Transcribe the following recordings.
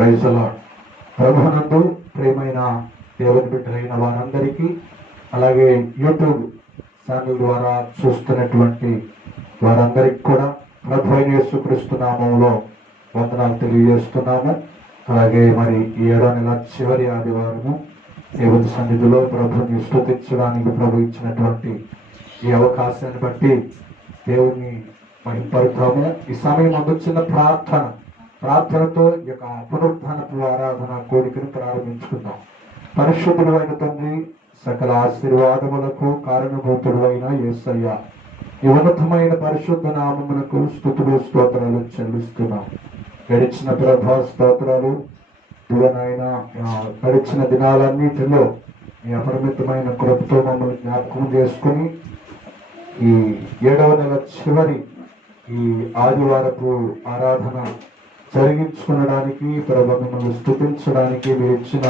Praise the lord. ప్రభునందు ప్రియమైన దేవుని బిడ్డలైన వారందరికీ, అలాగే యూట్యూబ్ ఛానల్ ద్వారా చూస్తున్నటువంటి వారందరికీ కూడా ప్రభు అయిన యేసుక్రీస్తు నామములో వందనాలు తెలియజేస్తున్నాము. అలాగే మరి ఈ 7వ నెల చివరి ఆదివారము దేవుని సన్నిధిలో ప్రభుని స్తుతించడానికి ప్రభు ఇచ్చినటువంటి ఈ అవకాశాన్ని బట్టి దేవుని మహింపడతాము. ఈ సమయం అందు చిన్న ప్రార్థనతో ఈ యొక్క పునరుద్ధానపు ఆరాధన కోరికను ప్రారంభించుకుందాం. పరిశుద్ధుడు అయిన తండ్రి, సకల ఆశీర్వాదములకు కారణభూతుడు అయిన యేసయ్య, ఈ ఉన్నతమైన పరిశుద్ధ నామమునకు స్తుతులు స్తోత్రాలు చెల్లిస్తున్నాం. గడిచిన ప్రభా స్తోత్రాలు నాయన, గడిచిన దినాలన్నిటిలో ఈ అపరిమితమైన కృపతో మమ్మల్ని జ్ఞాపకం చేసుకుని ఈ 7వ నెల చివరి ఈ ఆదివారపు ఆరాధన జరిగించుకునడానికి, ప్రభు మిమ్మల్ని స్తుతించడానికి మీరు ఇచ్చిన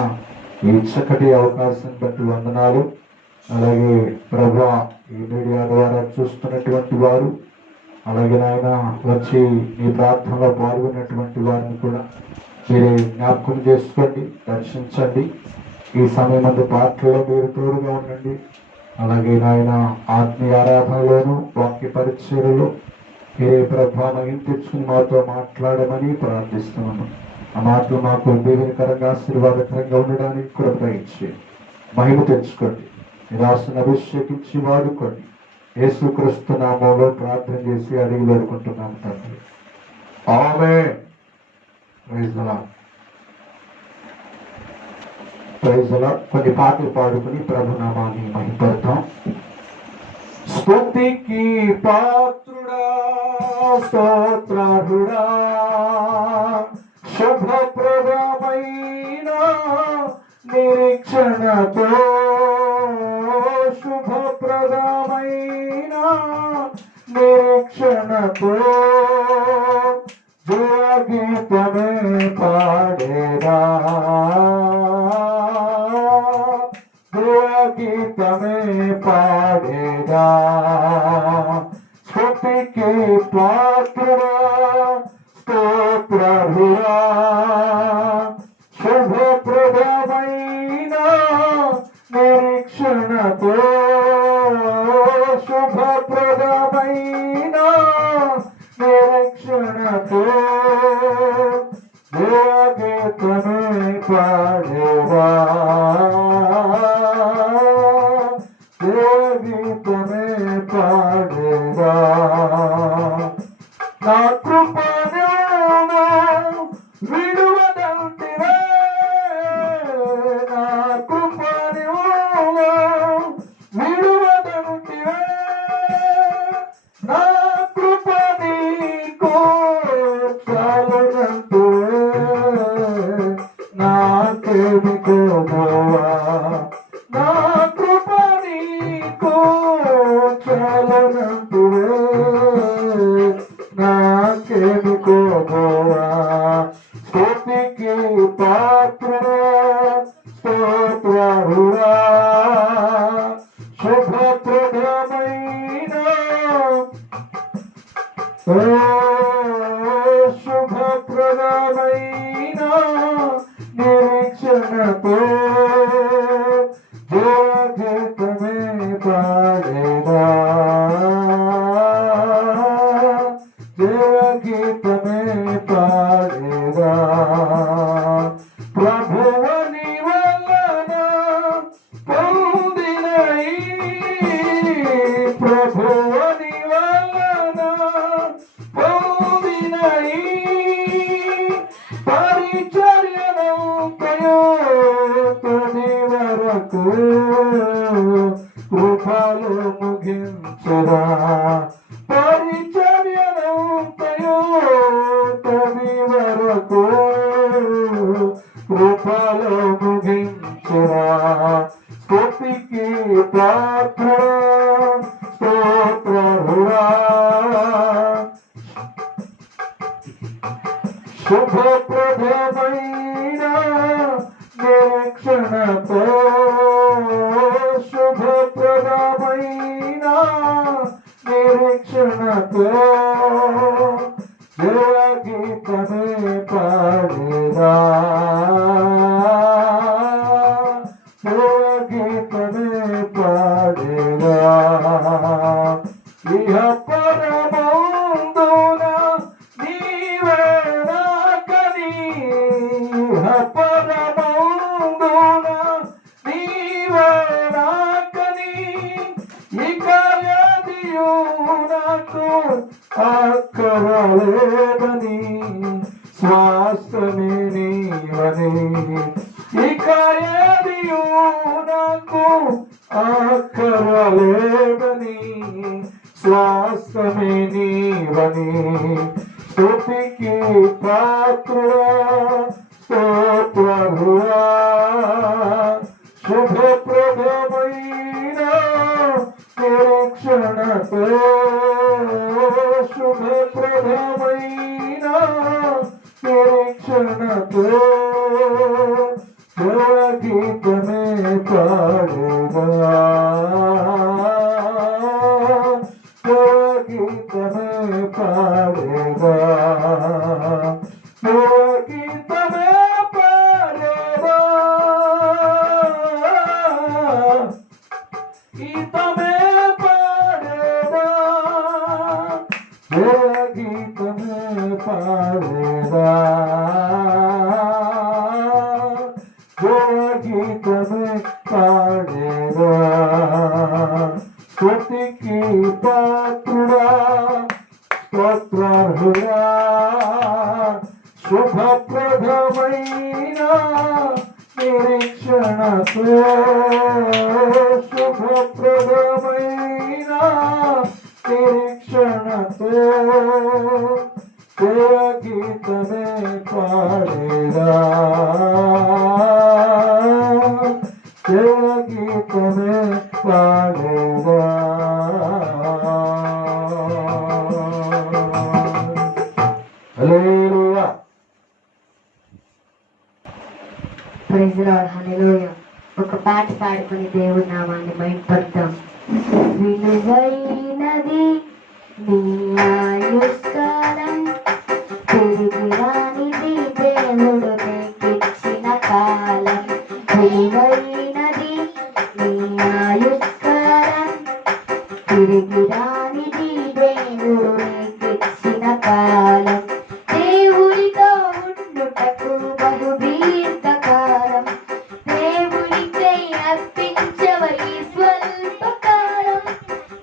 ఈ చక్కటి అవకాశం బట్టి వందనాలు. అలాగే ప్రభు ఈ మీడియా ద్వారా చూస్తున్నటువంటి వారు, అలాగే నాయన వచ్చి ఈ ప్రార్థనలో పాల్గొన్నటువంటి వారిని కూడా మీరే జ్ఞాపకం చేసుకోండి, దర్శించండి. ఈ సమయం అందు పాటల్లో మీరు తోడుగా ఉండండి. అలాగే నాయన ఆత్మీయ ఆరాధనలోను వాక్య పరిచర్యలో మీరే ప్రభావం తెచ్చుకుని మాతో మాట్లాడమని ప్రార్థిస్తున్నాను. ఆ మాటలు మాకు దీవెనకరంగా ఆశీర్వాదకరంగా ఉండడానికి కృప ఇచ్చి మహిమ తెచ్చుకోండి. నిరాశను అభిషేకించి వాడుకోండి. యేసుక్రీస్తు నామములో ప్రార్థన చేసి అడిగి వేడుకుంటున్నాము తండ్రి, ఆమేన్. Praise the lord. Praise the lord. కొన్ని పాటలు పాడుకుని ప్రభు నామాన్ని మహిమపడతాం. స్తుతికి పాత్రుడా, స్తోత్రార్హుడా, శుభప్రదమైన నిరీక్షణతో, శుభప్రదమైన నిరీక్షణతో జయగీతమే పాడేదా, జయగీతమే పాడేదా. స్తుతికి పాత్రుడా, స్తోత్రార్హుడా, శుభప్రదమైన నిరీక్షణతో, శుభప్రదమైన నిరీక్షణతో జయగీతమే పాడేదా, జయగీతమే పాడేదా. నా కృపను విడువదంటివే, నా కృపను విడువదంటివే, నా కృప నీకు చాలునంటివే, నాకేమి కోమోవా, నా కృప నీకు చాలునంటివే, నాకేమి కోమోవా. స్తుతికి పాత్రుడా, స్తోత్రార్హుడా, శుభప్రదమైన, శుభప్రదమైన నిరీక్షణతో జయగీతమే పాడేదా, జయగీతమే పాడేదా. ప్రభువని వలన పొందినై, ప్రభువని వలన పొందినై పరిచర్యనంతయు తుది వరకు కృపలో ముగించరా, పరిచర్యనంతయు తుది వరకు కృపలో ముగించరా. స్తుతికి పాత్రుడా, స్తోత్రార్హుడా, శుభప్రదమైన నిరీక్షణతో, శుభప్రదమైన నిరీక్షణతో జయగీతమే పాడేదా, పాడేదా గీతమే పాడేదా ఇహ పరమందున నీవే నాకని ఇహ పరమందున నీవే నాకని ఇక ఎదియు నాకు అక్కరలేదని శ్వాసమే నీవని ఇక ఎదియు నాకు అక్కరలేదని శ్వాసమే నీవని స్తుతికి పాత్రుడా స్తోత్రుడా శుభప్రదమైన నిరీక్షణతో శుభప్రదమైన నిరీక్షణతో గీతమే పాడేదా గీతమే పాడేదా గీతమే పాడేదా గీతమే పాడేదా గీతమే పాడేదా గీతమే పాడేదా స్తుతికి పాత్రుడా స్తోత్రార్హుడా శుభప్రదమైన నిరీక్షణతో శుభప్రదమైన నిరీక్షణతో గీతమే పాడేదా గీతమే పాడేదా హల్లెలూయా ప్రైజ్ ది లార్డ్ హల్లెలూయా. ఒక పాట పాడుకొని దేవుడి నామాన్ని మహిమపడతాం. విలువైనది నీ ఆయుష్కాలం తిరిగి రానిది దేవుడు నీకిచ్చిన కాలం. విలువైనది నీ ఆయుష్కాలం తిరిగి రానిది దేవుడు నీకిచ్చిన కాలం. దేవుడితో ఉండుటకు బహు దీర్ఘకాలం దేవునికై అర్పించవై స్వల్పకాలం.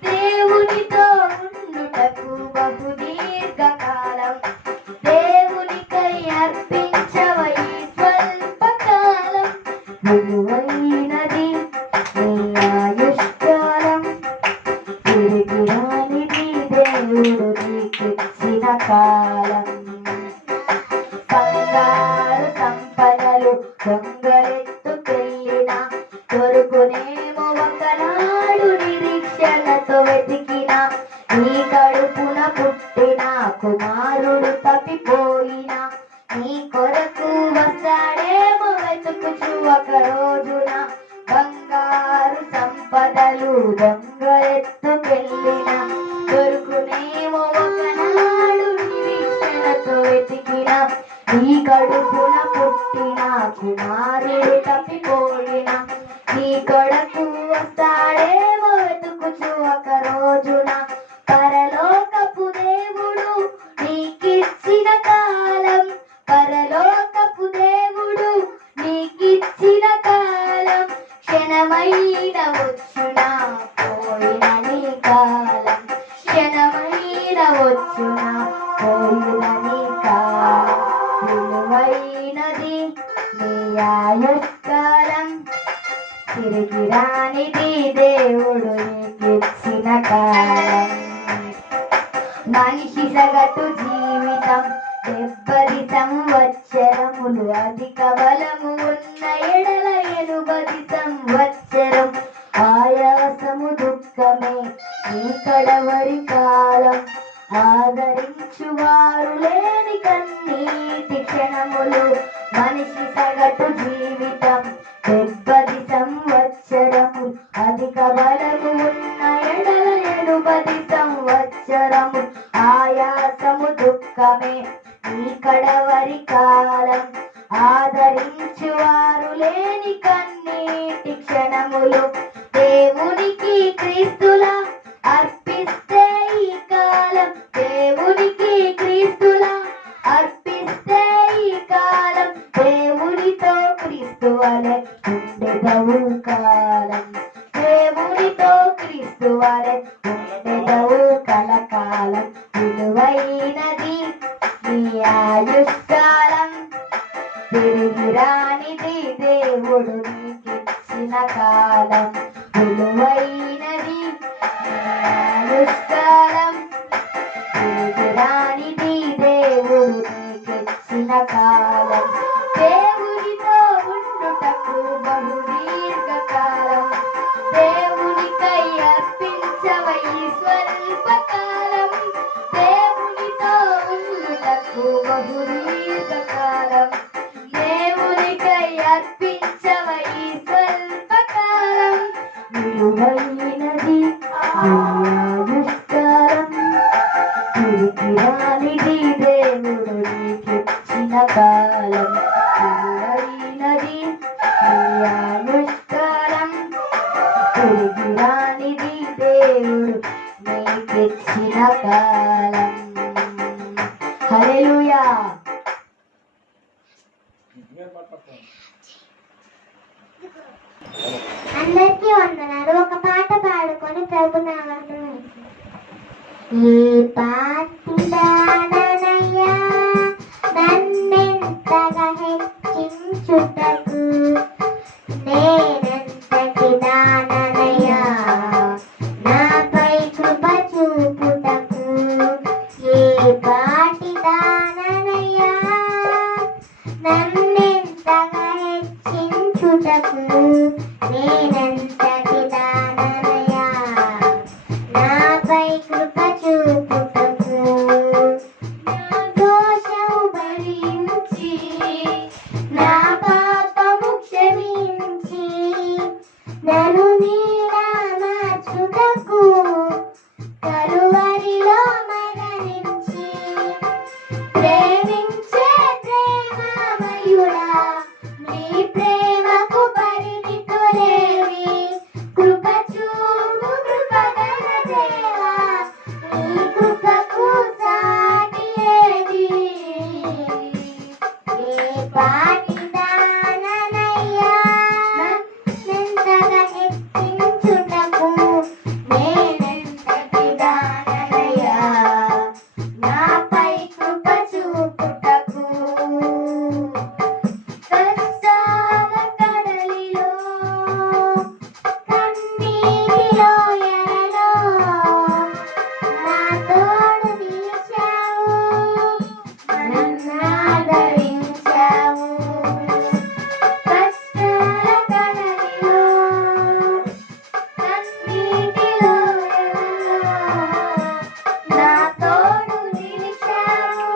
దేవునితో ఉండుటకు బహు దీర్ఘకాలం దేవునికై అర్పించవై స్వల్పకాలం. విలువైనది నీ ఆయుష్కాలం తిరిగి రానిది దేవుడు నీకిచ్చిన కాలం. బంగారు సంపదలు దొంగలెత్తుకెళ్ళిన దొరుకునేమో ఒకనాడు నిరీక్షణతో వెతికిన నీ కడుపున పుట్టిన కుమారుడు తప్పిపోయిన నీ కొరకు వస్తాడేమో వెతుకుచు ఒక రోజున. బంగారు సంపదలు దొంగలెత్తుకెళ్ళిన దొరుకునేమో ఒకనాడు నిరీక్షణతో వెతికిన నీ కడుపున పుట్టిన కుమారుడు తప్పిపోయిన నీ కొరకు వస్తాడేమో వెతుకుచు ఒక రోజున. పరలోకపు దేవుడు నీకిచ్చిన కాలం పరలోకపు దేవుడు నీకిచ్చిన కాలం క్షణమైన వచ్చునా పోయిన నీ కాలం క్షణమైన వచ్చునా పోయిన నీ కాలం. విలువైనది నీ ఆయుష్కాలం తిరిగి రానిది దేవుడు నీకిచ్చిన కాలం. మనిషి సగటు జీవితం 70 సంవత్సరములు అధిక బలము ఉన్న ఎడల 80 సంవత్సరం ఆయాసము దుఃఖమే నీ కడవరి కాలం. ఆదరించువారు లేని కన్నీటి క్షణములు మనిషి సగటు జీవితం 70 సంవత్సరము అధిక బలము ఉన్న ఎడల 80 సంవత్సరము ఆయాసము దుఃఖమే నీ కడవరి కాలం. ఆదరించువారు లేని కన్నీటి క్షణములు దేవునికి క్రీస్తులా అర్పిస్తే ఈ కాలం, దేవునికి క్రీస్తులా అర్పిస్తే ఈ కాలం, దేవునితో క్రీస్తు వలె ఉండెదవు కాలం, దేవునితో క్రీస్తు వలె ఉండెదవు కలకాలం. విలువైనది నీ ఆయుష్కాలం, తిరిగి రానిది దేవుడు నీకిచ్చిన కాలం. విలువైనది నీ ఆయుష్కాలం, తిరిగి రానిది దేవుడు నీకిచ్చిన కాలం. దేవునితో ఉండుటకు బహు దీర్ఘకాలం, దేవునికై అర్పించవయి స్వల్పకాలం. దేవునితో ఉండుటకు బహు దీర్ఘకాలం, దేవునికై అర్పించవయి స్వల్పకాలం. విలువైనది ఆయుష్కాలం, తిరిగి రానిది దేవుడు నీకిచ్చిన కాలం. విలువైనది ఆయుష్కాలం, తిరిగి రానిది దేవుడు నీకిచ్చిన కాలం. హల్లెలూయా. అందరికీ వందనాలు. ఒక పాట పాడుకొని ప్రభు నామమున ఏ పాటిదాననయ్యా నన్నెంతగా హెచ్చించుటకు, నేనెంతటి దాననయ్యా నాపై కృప చూపుటకు. ఏ పాటిదాననయ్యా నన్నెంతగా హెచ్చించుటకు, నేనెంతటి దాననయ్యా నాపై కృప చూపుటకు. నా దోషము భరించి నా పాపము క్షమించి నన్ను నీలా మార్చుటకు కలువరిలో మరణించి ప్రేమించే ప్రేమమయుడా నీ ప్రేమకు పరిమితులేవి. కృప చూపు కృపగల దేవా నీ కృపకు సాటి ఏది. ఏ పాటిదాననయ్యా నన్నెంతగా హెచ్చించుటకు, నేనెంతటి దాననయ్యా నాపై కృప చూపుటకు. కష్టాల కడలిలో కన్నీటిలో ఎరలో నా తోడు నిలిచావు, నన్ను ఆదరించావు. కష్టాల కడలిలో కన్నీటిలో ఎరలో నా తోడు నిలిచావు,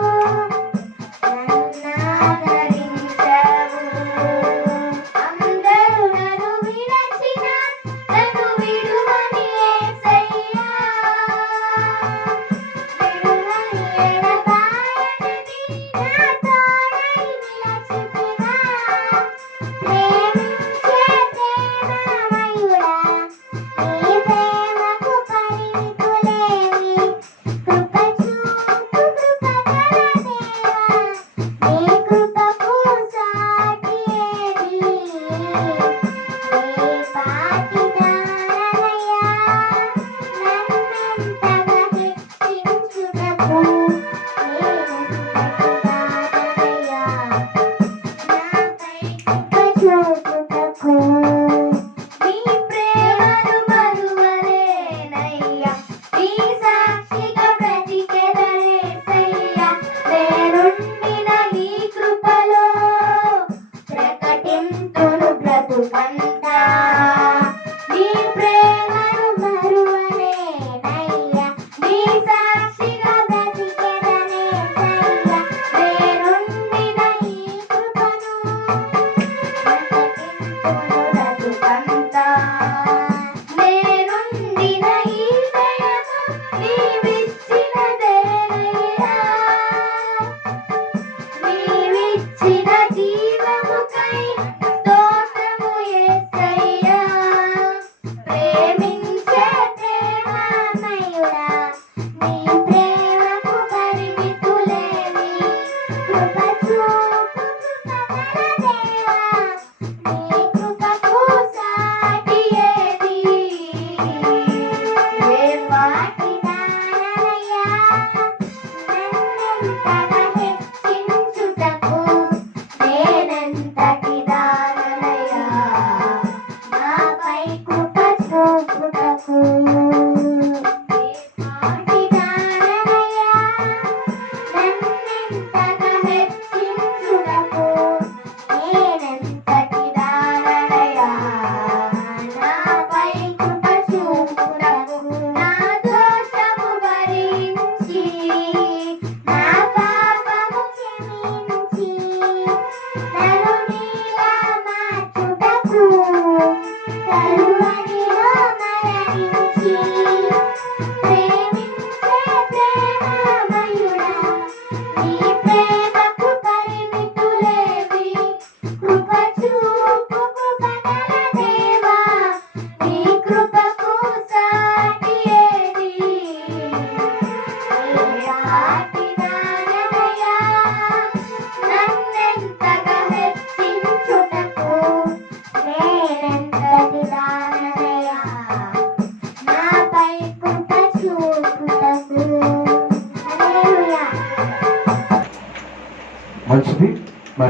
నన్నాదరించావు. అందరూ నన్ను విడచినా నన్ను విడువని యేసయ్యా, విడువని ఎడబాయనిది నా తోడై నిలచితివా. ప్రేమించే ప్రేమమయుడా నీ ప్రేమకు పరిమితులేవి. కృప చూపు కృపగల దేవా నీ కృపకు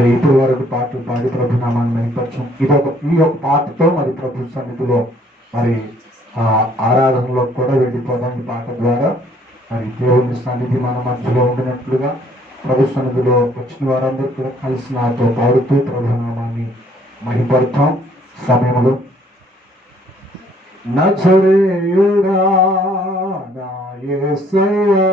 మరి ఇప్పటి వరకు పాటలు పాడి ప్రభు నామాన్ని మహిమపరచం. ఈ యొక్క పాటతో మరి ప్రభు సన్నిధిలో మరి ఆరాధనలో కూడా వెళ్ళిపోదాం. ఈ పాట ద్వారా మరి దేవుని సన్నిధి మన మధ్యలో ఉండినట్లుగా ప్రభు సన్నిధిలో వచ్చిన వారందరూ కూడా కలిసి నాతో పాడుతూ ప్రభు నామాన్ని మహిమపడతాం. సమయంలో నజరేయుడా నా యేసయ్యా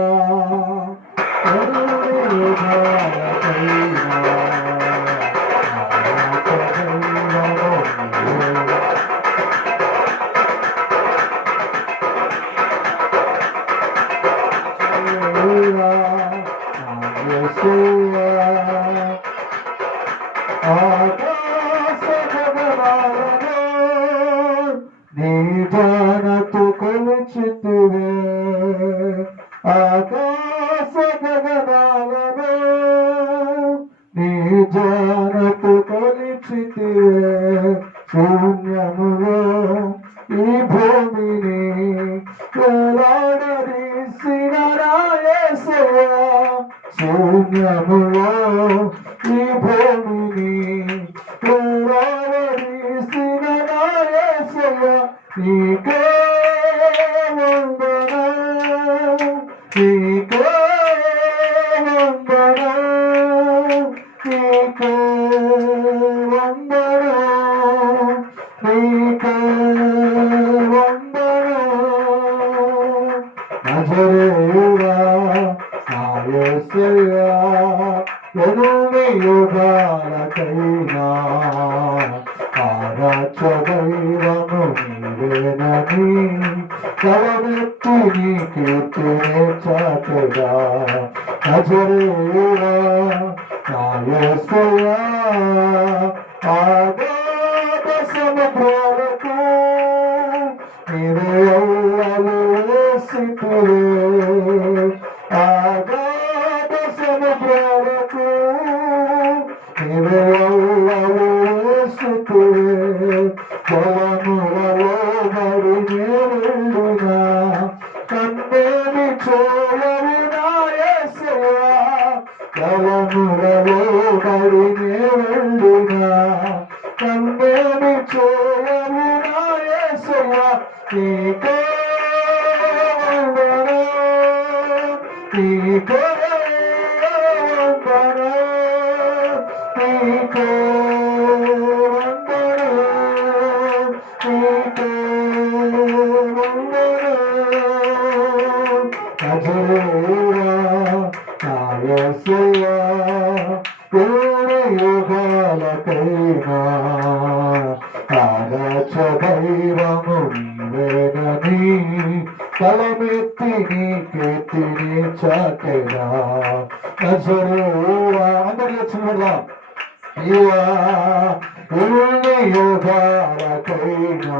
నీటనతో కొలుచుతువే ఆకాశ గగనాలను నీ జానతో కొలిచితివే శూన్యములో ఈ భూమిని వేలాడదీసిన నా యేసయ్యా శూన్యములో ఈ భూమిని వేలాడదీసిన నా యేసయ్యా నీకే వందనం నీకే వందనం నీకే వందనం నీకే వందనం నజరేయుడా నా యేసయ్యా ఎన్ని యుగాలకైనా ఆరాధ్య దైవము నీవేనని కలవెత్తి నీ కీర్తినే చాటగా నజరేయుడా నా యేసయ్యా ఆగాధ సముద్రాలకు నీవే అల్లలు వేసితివే ఆగాధ సముద్రాలకు నీవే అల్లలు వేసితివే జలములలో బడి వెళ్ళినా కన్నేమి చూడవు నా యేసయ్యా జలములలో బడి వెళ్ళినా కన్నేమి చూడవు నా యేసయ్యా నీకే వందనం నీకే వందనం నీకే యుగాలకైనా ఆరాధ్య దైవము నీవేనని తలమెత్తి నీ కీర్తిని చాటెదా నజరేయుడా అందరూ వచ్చినదా ఎన్ని యుగాలకైనా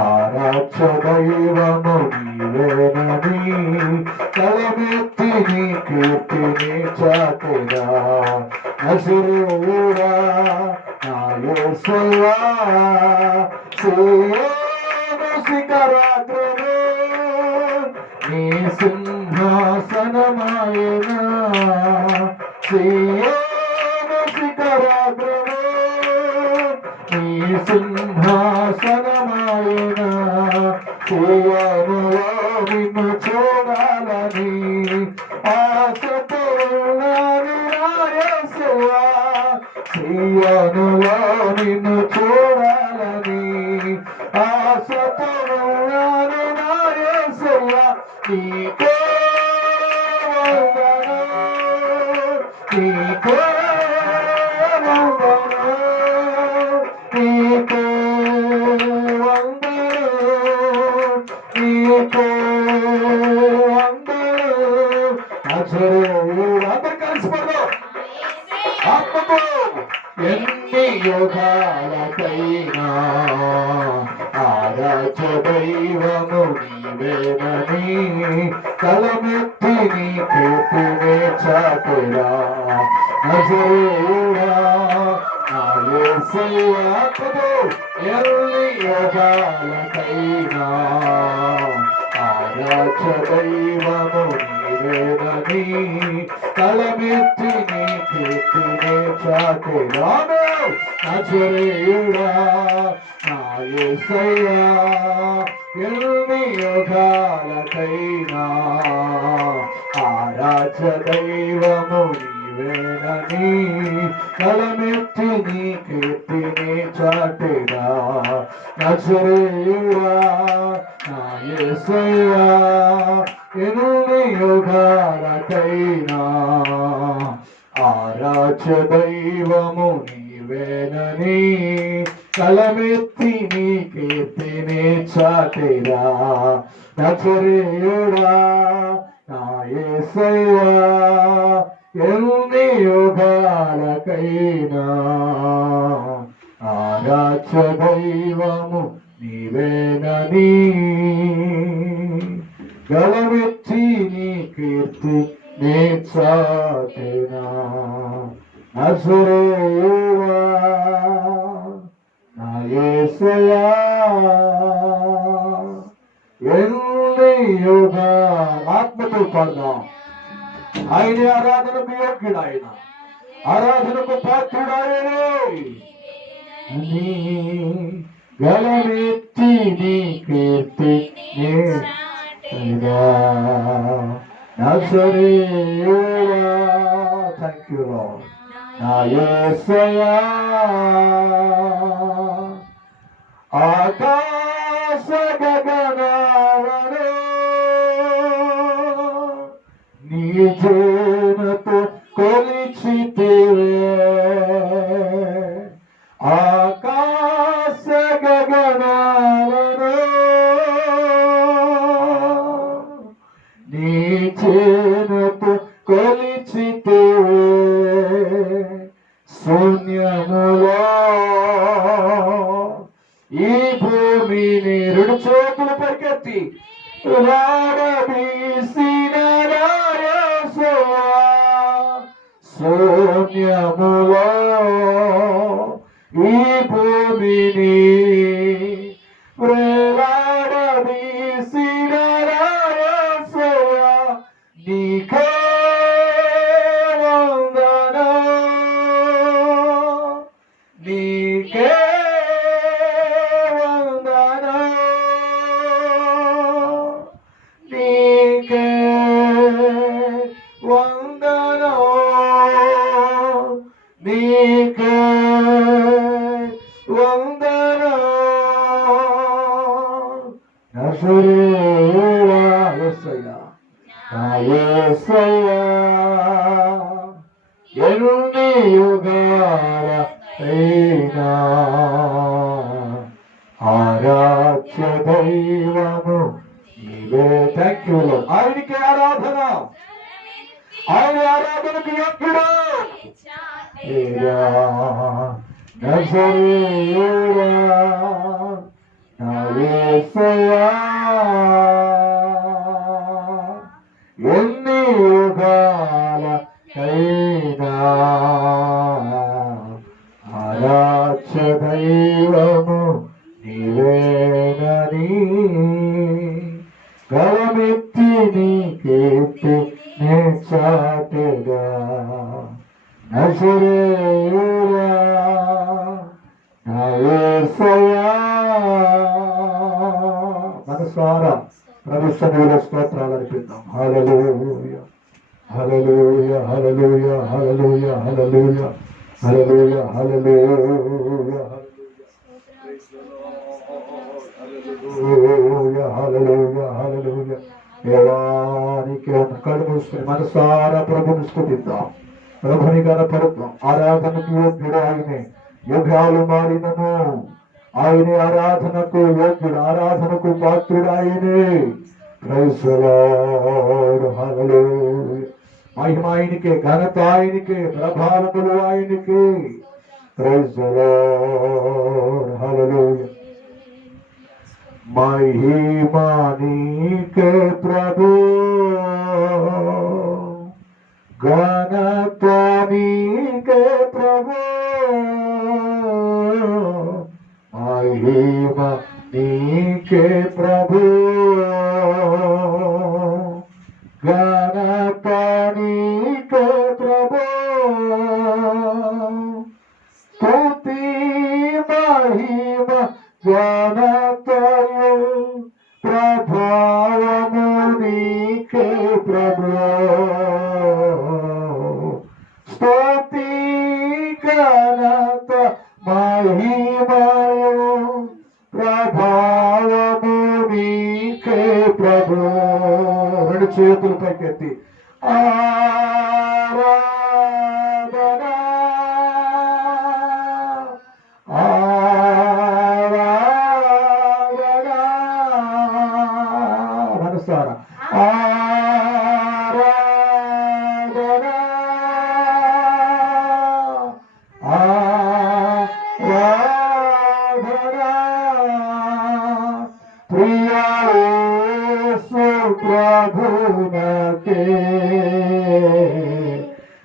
ఆరాధ్య దైవము నీవేనని తలమెత్తి నీ కీర్తిని చాటెదా నజరేయుడా నా యేసయ్యా సీయోను శిఖరాగ్రము నీ సింహాసనమాయనా సీయోను శిఖరాగ్రము నీ సింహాసనమాయనా సీయోనులో నిన్ను చూడాలని ఆశతో ఉన్నాను నా యేసయ్యా సీయోనులో నిన్ను చూడాలని ఆశతో ఉన్నాను నా యేసయ్యా నీకే వందనం నీకే వందనం నీకే వందనం నీకే వందనం నజరేయుడా అందరూ కలిసి పడదాం ఆత్మతో ఎన్ని యుగాలకైనా ఆరాధ్య దైవము నీవేనని తలమెత్తి నీ కీర్తినే చాటెదా నజరేయుడా నా యేసయ్యా ఎన్ని యుగాలకైనా ఆరాధ్య దైవము నీవేనని తలమెత్తి నీ కీర్తినే చాటెదాను నజరేయుడా నా యేసయ్యా ఎన్ని యుగాలకైనా ఆరాధ్య దైవము నీవేనని కలమెత్తి నీ కీర్తిని చాటెదా నజరేయుడా నా యేసయ్యా ఎన్ని యుగాలకైనా ఆరాధ్య దైవము నీవేనని కలమెత్తి నీ కీర్తిని చాటెదా నజరేయుడా నా యేసయ్యా ఎన్ని యుగాలకైనా ఆరాధ్య దైవము నీవేనని గలమెత్తి నీ కీర్తి నే చాటెనా నజరేయుడా నా యేసయ్యా ఎన్ని యుగాలు ఆత్మతో పాడదాం. ఆయన ఆరాధనకు యోగ్యుడాయన ఆరాధనకు పాత్రుడాయనే గలమెత్తి నీ కీర్తి నజరేయుడా థ్యాంక్ యూ లార్డ్ నా యేసయ్యా ఆకాశ గగనాలను నీ జేనతో కొలిచితివే ఆకాశ గగనాలను నీ జేనతో కొలిచితివే శూన్యములో ఈ భూమిని రెండు చేతులు పైకెత్తి రాడదీసిన శూన్యములో ఈ భూమిని వేలాడదీసిన నీకే వందనం నీకే నీకే వందనం నజరేయుడా యేసయ్యా నా యేసయ్యా ఎన్ని యుగాలకైనా ఆరాధ్య దైవము నీవే. Thank you lord. ఆయనకి ఆరాధన ఆయన ఆరాధనకు యోగ్యుడు నజరేయుడా నా యేసయ్యా ఎన్ని యుగాలకైనా ఆరాధ్య దైవము నీవేనని గలమెత్తి నీ కీర్తి నే చాటెదా నజరేయుడా నా యేసయ్యా. మనసారా ప్రభు సన్నిధిలో స్తోత్రాలు అర్పిద్దాం. హల్లెలూయా హల్లెలూయా హల్లెలూయా హల్లెలూయా హల్లెలూయా హల్లెలూయా హల్లెలూయా హల్లెలూయా హల్లెలూయా హల్లెలూయా. దేవానికి కళ్ళు మూసుకొని మనసారా ప్రభుని స్తుతిద్దాం, ప్రభుని కనపరుద్దాం. ఆరాధనకు యోగ్యుడు ఆయనే, యుగాలు మారినను ఆయనే ఆరాధనకు యోగ్యుడు, ఆరాధనకు పాత్రుడు ఆయనే. ప్రైజ్ ది లార్డ్ హల్లెలూయా. మహిమ ఆయనకే, ఘనత ఆయనకే, ప్రభావములు ఆయనకే. ప్రైజ్ ది లార్డ్ హల్లెలూయా. महिमा नीके प्रभु घनता नीके प्रभु महिमा नीके प्रभु घनता नीके प्रभु ఘనతయు ప్రభావము నీకే ప్రభు స్తుతి ఘనత మహిమయు ప్రభావము నీకే ప్రభు రెండు చేతులు పైకెత్తి ఆరాధన ఆరాధన మనసారా ఆరాధన ఆరాధన ప్రియా యేసు ప్రభునకే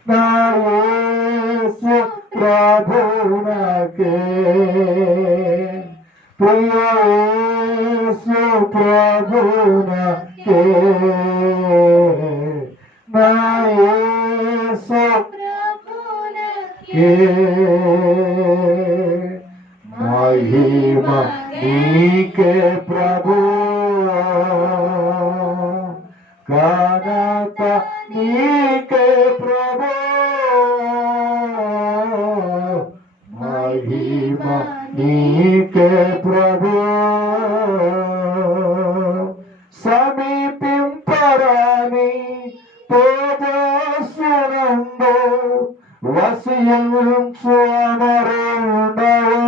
నా యేసు ప్రభునకే ప్రియా యేసు ప్రభునకే నా యేసు ప్రభునకే మహిమ నీకే ప్రభు ఘనత నీకే ప్రభు మహిమ నీకే ప్రభు సమీపింపరాని తేజస్సునందు వసించు అమరుండవు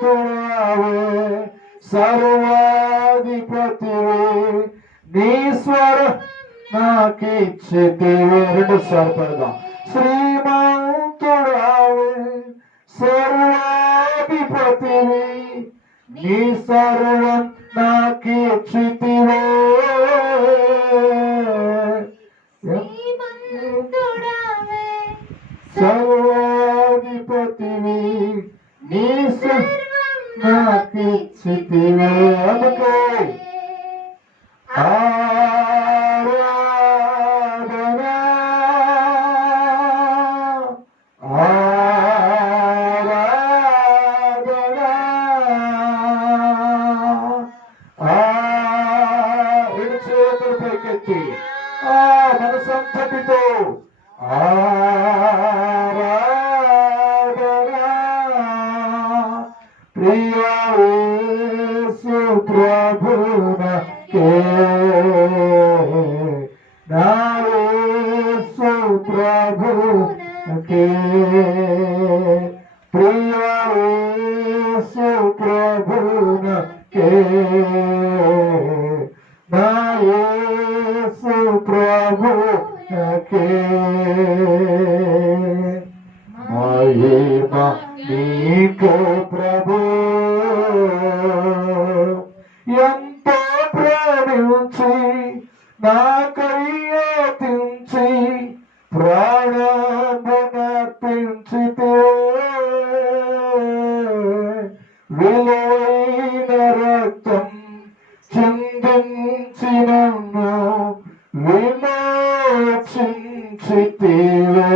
శ్రీమంతుడవే సర్వాధిపతివే నీ స్వర నాకిచ్చితివే రెండు స్వరపడదాం శ్రీమంతుడవే సర్వాధిపతివే నీ సర్వం నాకిచ్చితివే సర్వాధిపతివి నీ నాకిచ్చితివే అందుకే ఆరాధన ఆరాధన రెండు చేతులు పైకెత్తి మనసంతటితో ఆరాధన ప్రియా యేసు ప్రభునకే నా యేసు ప్రభునకే ప్రియా యేసు ప్రభునకే నా యేసు ప్రభునకే మహిమ నీకే ప్రభు ఎంతో ప్రేమించి నాకయ్యేతించి ప్రాణమునర్పించితే విలువైన రక్తం చిందించి నన్ను విమోచించితివే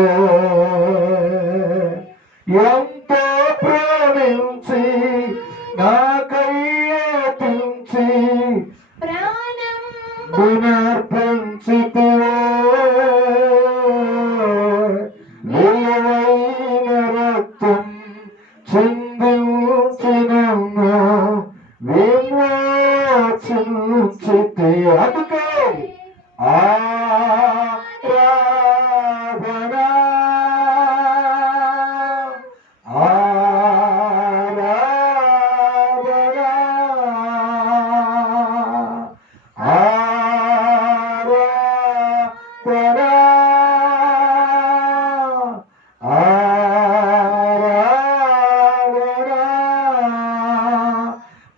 ఎంతో ప్రేమించి నాకయ్యేతించి పునర్పించితివే విలువైన రక్తం చిందించి నన్ను విమోచించితే అందుకే ఆరాధన ఆరాధన ఆరాధన ఆరాధన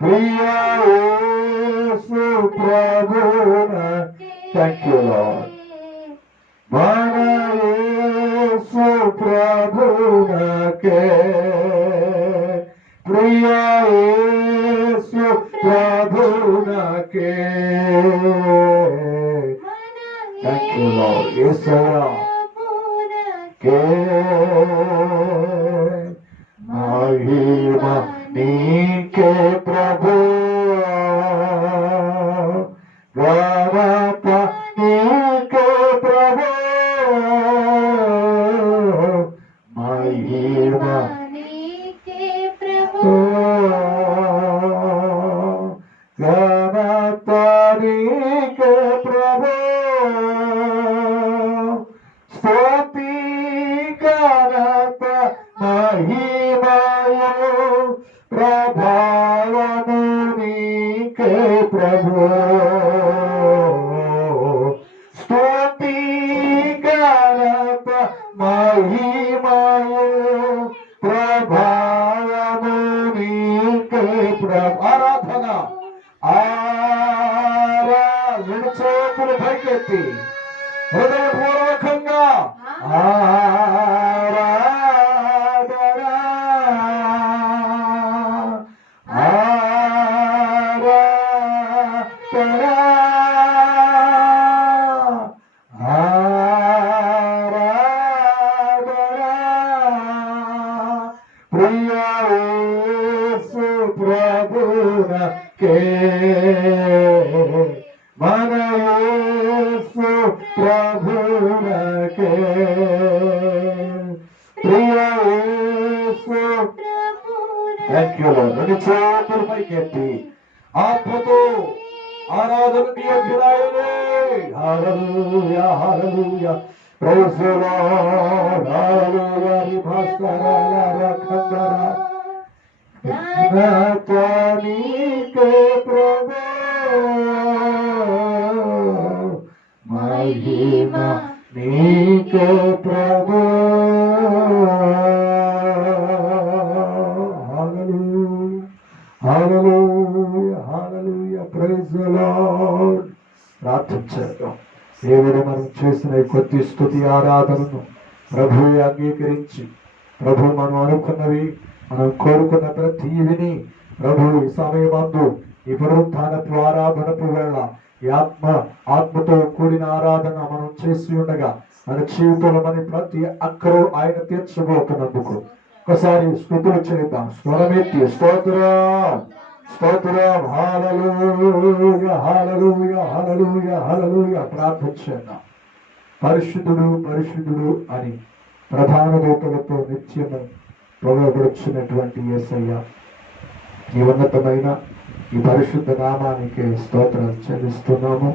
ప్రియా యేసు ప్రభునకే Thank you, Lord. మన యేసు ప్రభునకే ప్రియా యేసు ప్రభునకే Thank you, Lord. యేసయ్యా కే ఊరకే ప్రియ యేసు. Thank you lord. రెండు చేతుల పైకెత్తి ఆత్మతో ఆరాధన యోగ్యుడాయనే. హల్లెలూయా హల్లెలూయా. Praise the lord. హల్లెలూయా. విభాసరాల ఖందరా నీకే ప్రభు మహిమ నీకే ప్రభు. హల్లెలూయా హల్లెలూయా. Praise the lord. ప్రార్థన చేద్దాం. దేవుడు మనం చేసిన ఈ కొద్ది స్తుతి ఆరాధనను ప్రభువు అంగీకరించి ప్రభు మనం అనుకున్నవి మనం కోరుకున్న ప్రతివిని ప్రభు ఈ సమయమందు ఈ పునరుత్థానపు ఆరాధనపు వేళ ఈ ఆత్మతో కూడిన ఆరాధన మనం చేసి ఉండగా మన జీవితంలో మన ప్రతి అక్కరు ఆయన తీర్చబోతున్నందుకు ఒకసారి స్తుతులు చేద్దాం. స్వరమెత్తి స్తోత్రం స్తోత్రం. హల్లెలూయా హల్లెలూయా హల్లెలూయా హల్లెలూయా. ప్రార్థన చేద్దాం. పరిశుద్ధుడు పరిశుద్ధుడు అని ప్రధాన దూతలతో నిత్యము పొగబడుచున్నటువంటి యేసయ్య, ఈ ఉన్నతమైన ఈ పరిశుద్ధ నామానికి స్తోత్రాలు చెల్లిస్తున్నాము.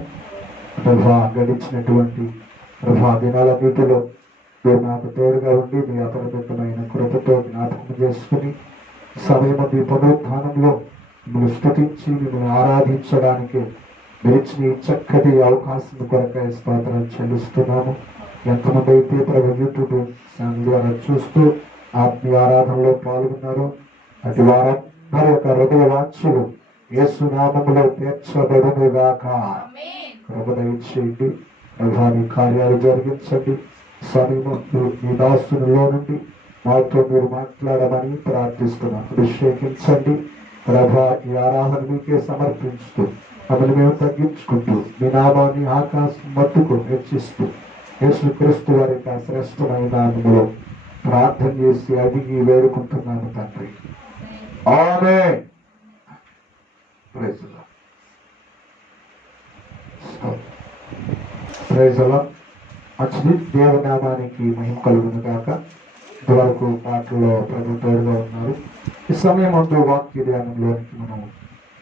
ప్రభా గడిచినటువంటి ప్రభా దినాలన్నిటిలో మీరు నాకు తోడుగా ఉండి మీ అపరిమితమైన కృపతో జ్ఞాపకం చేసుకుని సమయం మీ పునరుత్థానంలో మిమ్మల్ని స్తుతించి మిమ్మల్ని ఆరాధించడానికి గడిచిన ఈ చక్కటి అవకాశం కొరకై స్తోత్రాలు చెల్లిస్తున్నాము. ఎంతమంది అయితే ప్రభు యూట్యూబ్ ఛానల్ ద్వారా చూస్తూ ఆత్మీయ ఆరాధనలో పాల్గొన్నారు అటు వారందరూ యొక్క హృదయ వాంఛలు యేసు నామములో తీర్చబడునుగాక. కృప దయచేయండి. ప్రభాని కార్యాలు జరిగించండి. సమయమందు మీ దాసునిలో నుండి మాతో మీరు మాట్లాడమని ప్రార్థిస్తున్నాం. అభిషేకించండి ప్రభా. ఈ ఆరాధన మీకే సమర్పించుతూ మమ్మల్ని మేము తగ్గించుకుంటూ మీ నామాన్ని ఆకాశం మట్టుకు హెచ్చిస్తూ యేసుక్రీస్తు వారి యొక్క శ్రేష్టమైన నామములో ప్రార్థన చేసి అడిగి వేడుకుంటున్నాను తండ్రి. ఆమేన్. Praise the lord. Praise the lord. మంచిది. దేవుని నామానికి మహిమ కలుగును గాక. ఇంతవరకు పాటల్లో ప్రభు తోడుగా ఉన్నారు. ఈ సమయం అందు వాక్య ధ్యానంలోనికి మనం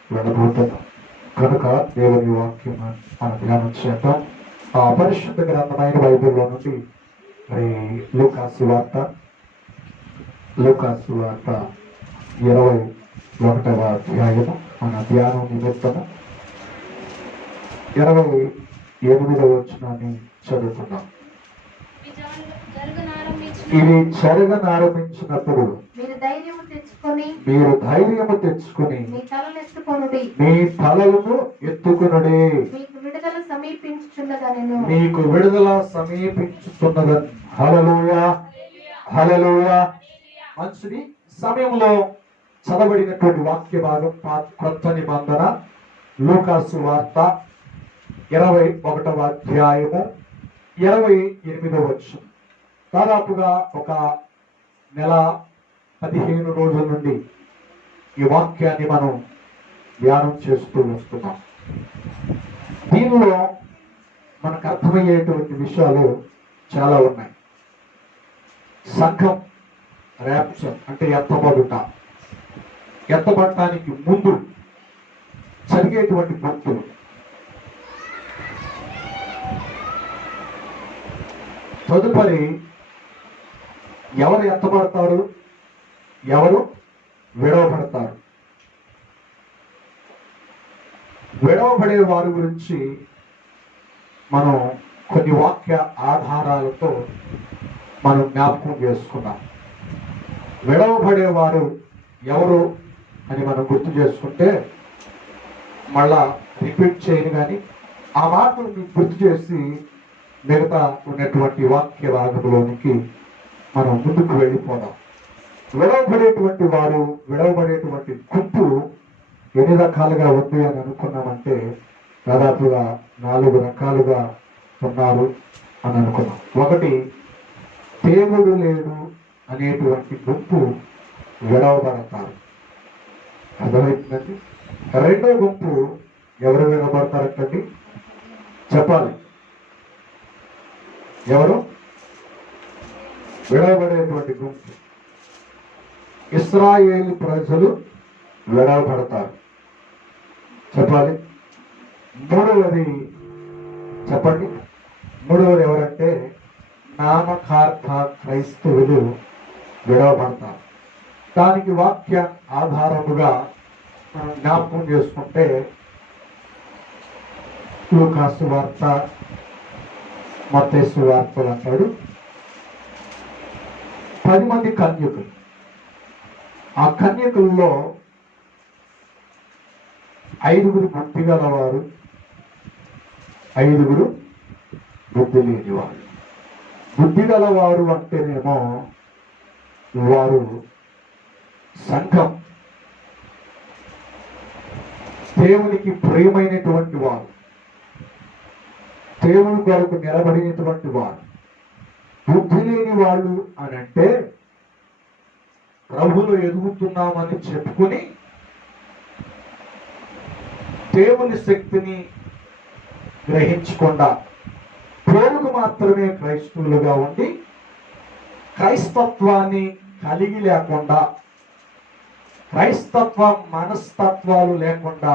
వెళ్ళబోతున్నాం కనుక దేవుని వాక్యం మన ధ్యానం చేద్దాం. ఆ పరిశుద్ధ గ్రంథమైన బైబిల్లో నుండి మరి లూకాసు వార్త 21వ అధ్యాయము మన ధ్యానం నిమిత్తము 28వ వచనాన్ని చదువుతున్నాం. ఇది జరగనారంభించినప్పుడు మీరు ధైర్యము తెచ్చుకొని మీ తలలు ఎత్తుకొనుడి. మీ తలలను ఎత్తుకునుడి. మీకు విడుదల సమీపించుచున్నదనెను. మీకు విడుదల సమీపించుతున్నదని. హల్లెలూయా హల్లెలూయా. మంచిది. సమయంలో చదవబడినటువంటి వాక్య భాగం కొత్త నిబంధన లూకాసు వార్త 21వ అధ్యాయము 28వ వచనం. దాదాపుగా ఒక నెల 15 రోజుల నుండి ఈ వాక్యాన్ని మనం ధ్యానం చేస్తూ వస్తున్నాం. దీనిలో మనకు అర్థమయ్యేటువంటి విషయాలు చాలా ఉన్నాయి. సంఘం ర్యాప్చర్ అంటే ఎత్తబడటానికి ముందు జరిగేటువంటి భక్తులు, తదుపరి ఎవరు ఎత్తబడతారు, ఎవరు విడవబడతారు. విడవబడే వారి గురించి మనం కొన్ని వాక్య ఆధారాలతో మనం జ్ఞాపకం చేసుకున్నాం. విడవబడేవారు ఎవరు అని మనం గుర్తు చేసుకుంటే మళ్ళా రిపీట్ చేయను, కానీ ఆ మాటను మీకు గుర్తు చేసి మిగతా ఉన్నటువంటి వాక్య భాగంలోనికి మనం ముందుకు వెళ్ళిపోదాం. విడవబడేటువంటి గుంపు ఎన్ని రకాలుగా ఉంది అని అనుకున్నామంటే దాదాపుగా 4 రకాలుగా ఉన్నారు అని అనుకున్నాం. ఒకటి, దేవుడు లేడు అనేటువంటి గుంపు విడవబడతారు. అర్థమవుతుందండి. రెండో గుంపు ఎవరు విడవబడతారంటండి? చెప్పాలి. ఎవరు? విడవబడేటువంటి గుంపు. ఇశ్రాయేలు ప్రజలు విడవబడతారు. చెప్పాలి. మూడవది చెప్పండి. మూడవది ఎవరంటే నామకార్థ క్రైస్తవులు విడవబడతారు. దానికి వాక్య ఆధారముగా మనం జ్ఞాపకం చేసుకుంటే లూకాసు వార్త, మత్తయి వార్తలు అంటాడు. 10 మంది కన్యకులు. ఆ కన్యకుల్లో 5గురు బుద్ధి గలవారు, 5గురు బుద్ధి లేనివారు. బుద్ధి గలవారు అంటేనేమో వారు సంఘం, దేవునికి ప్రియమైనటువంటి వారు, దేవుని కొరకు నిలబడినటువంటి వారు. బుద్ధి లేని వాళ్ళు అని అంటే ప్రభువులో ఎదుగుతున్నామని చెప్పుకొని దేవుని శక్తిని గ్రహించకుండా పేరుకు మాత్రమే క్రైస్తవులుగా ఉండి క్రైస్తత్వాన్ని కలిగి లేకుండా, క్రైస్తత్వ మనస్తత్వాలు లేకుండా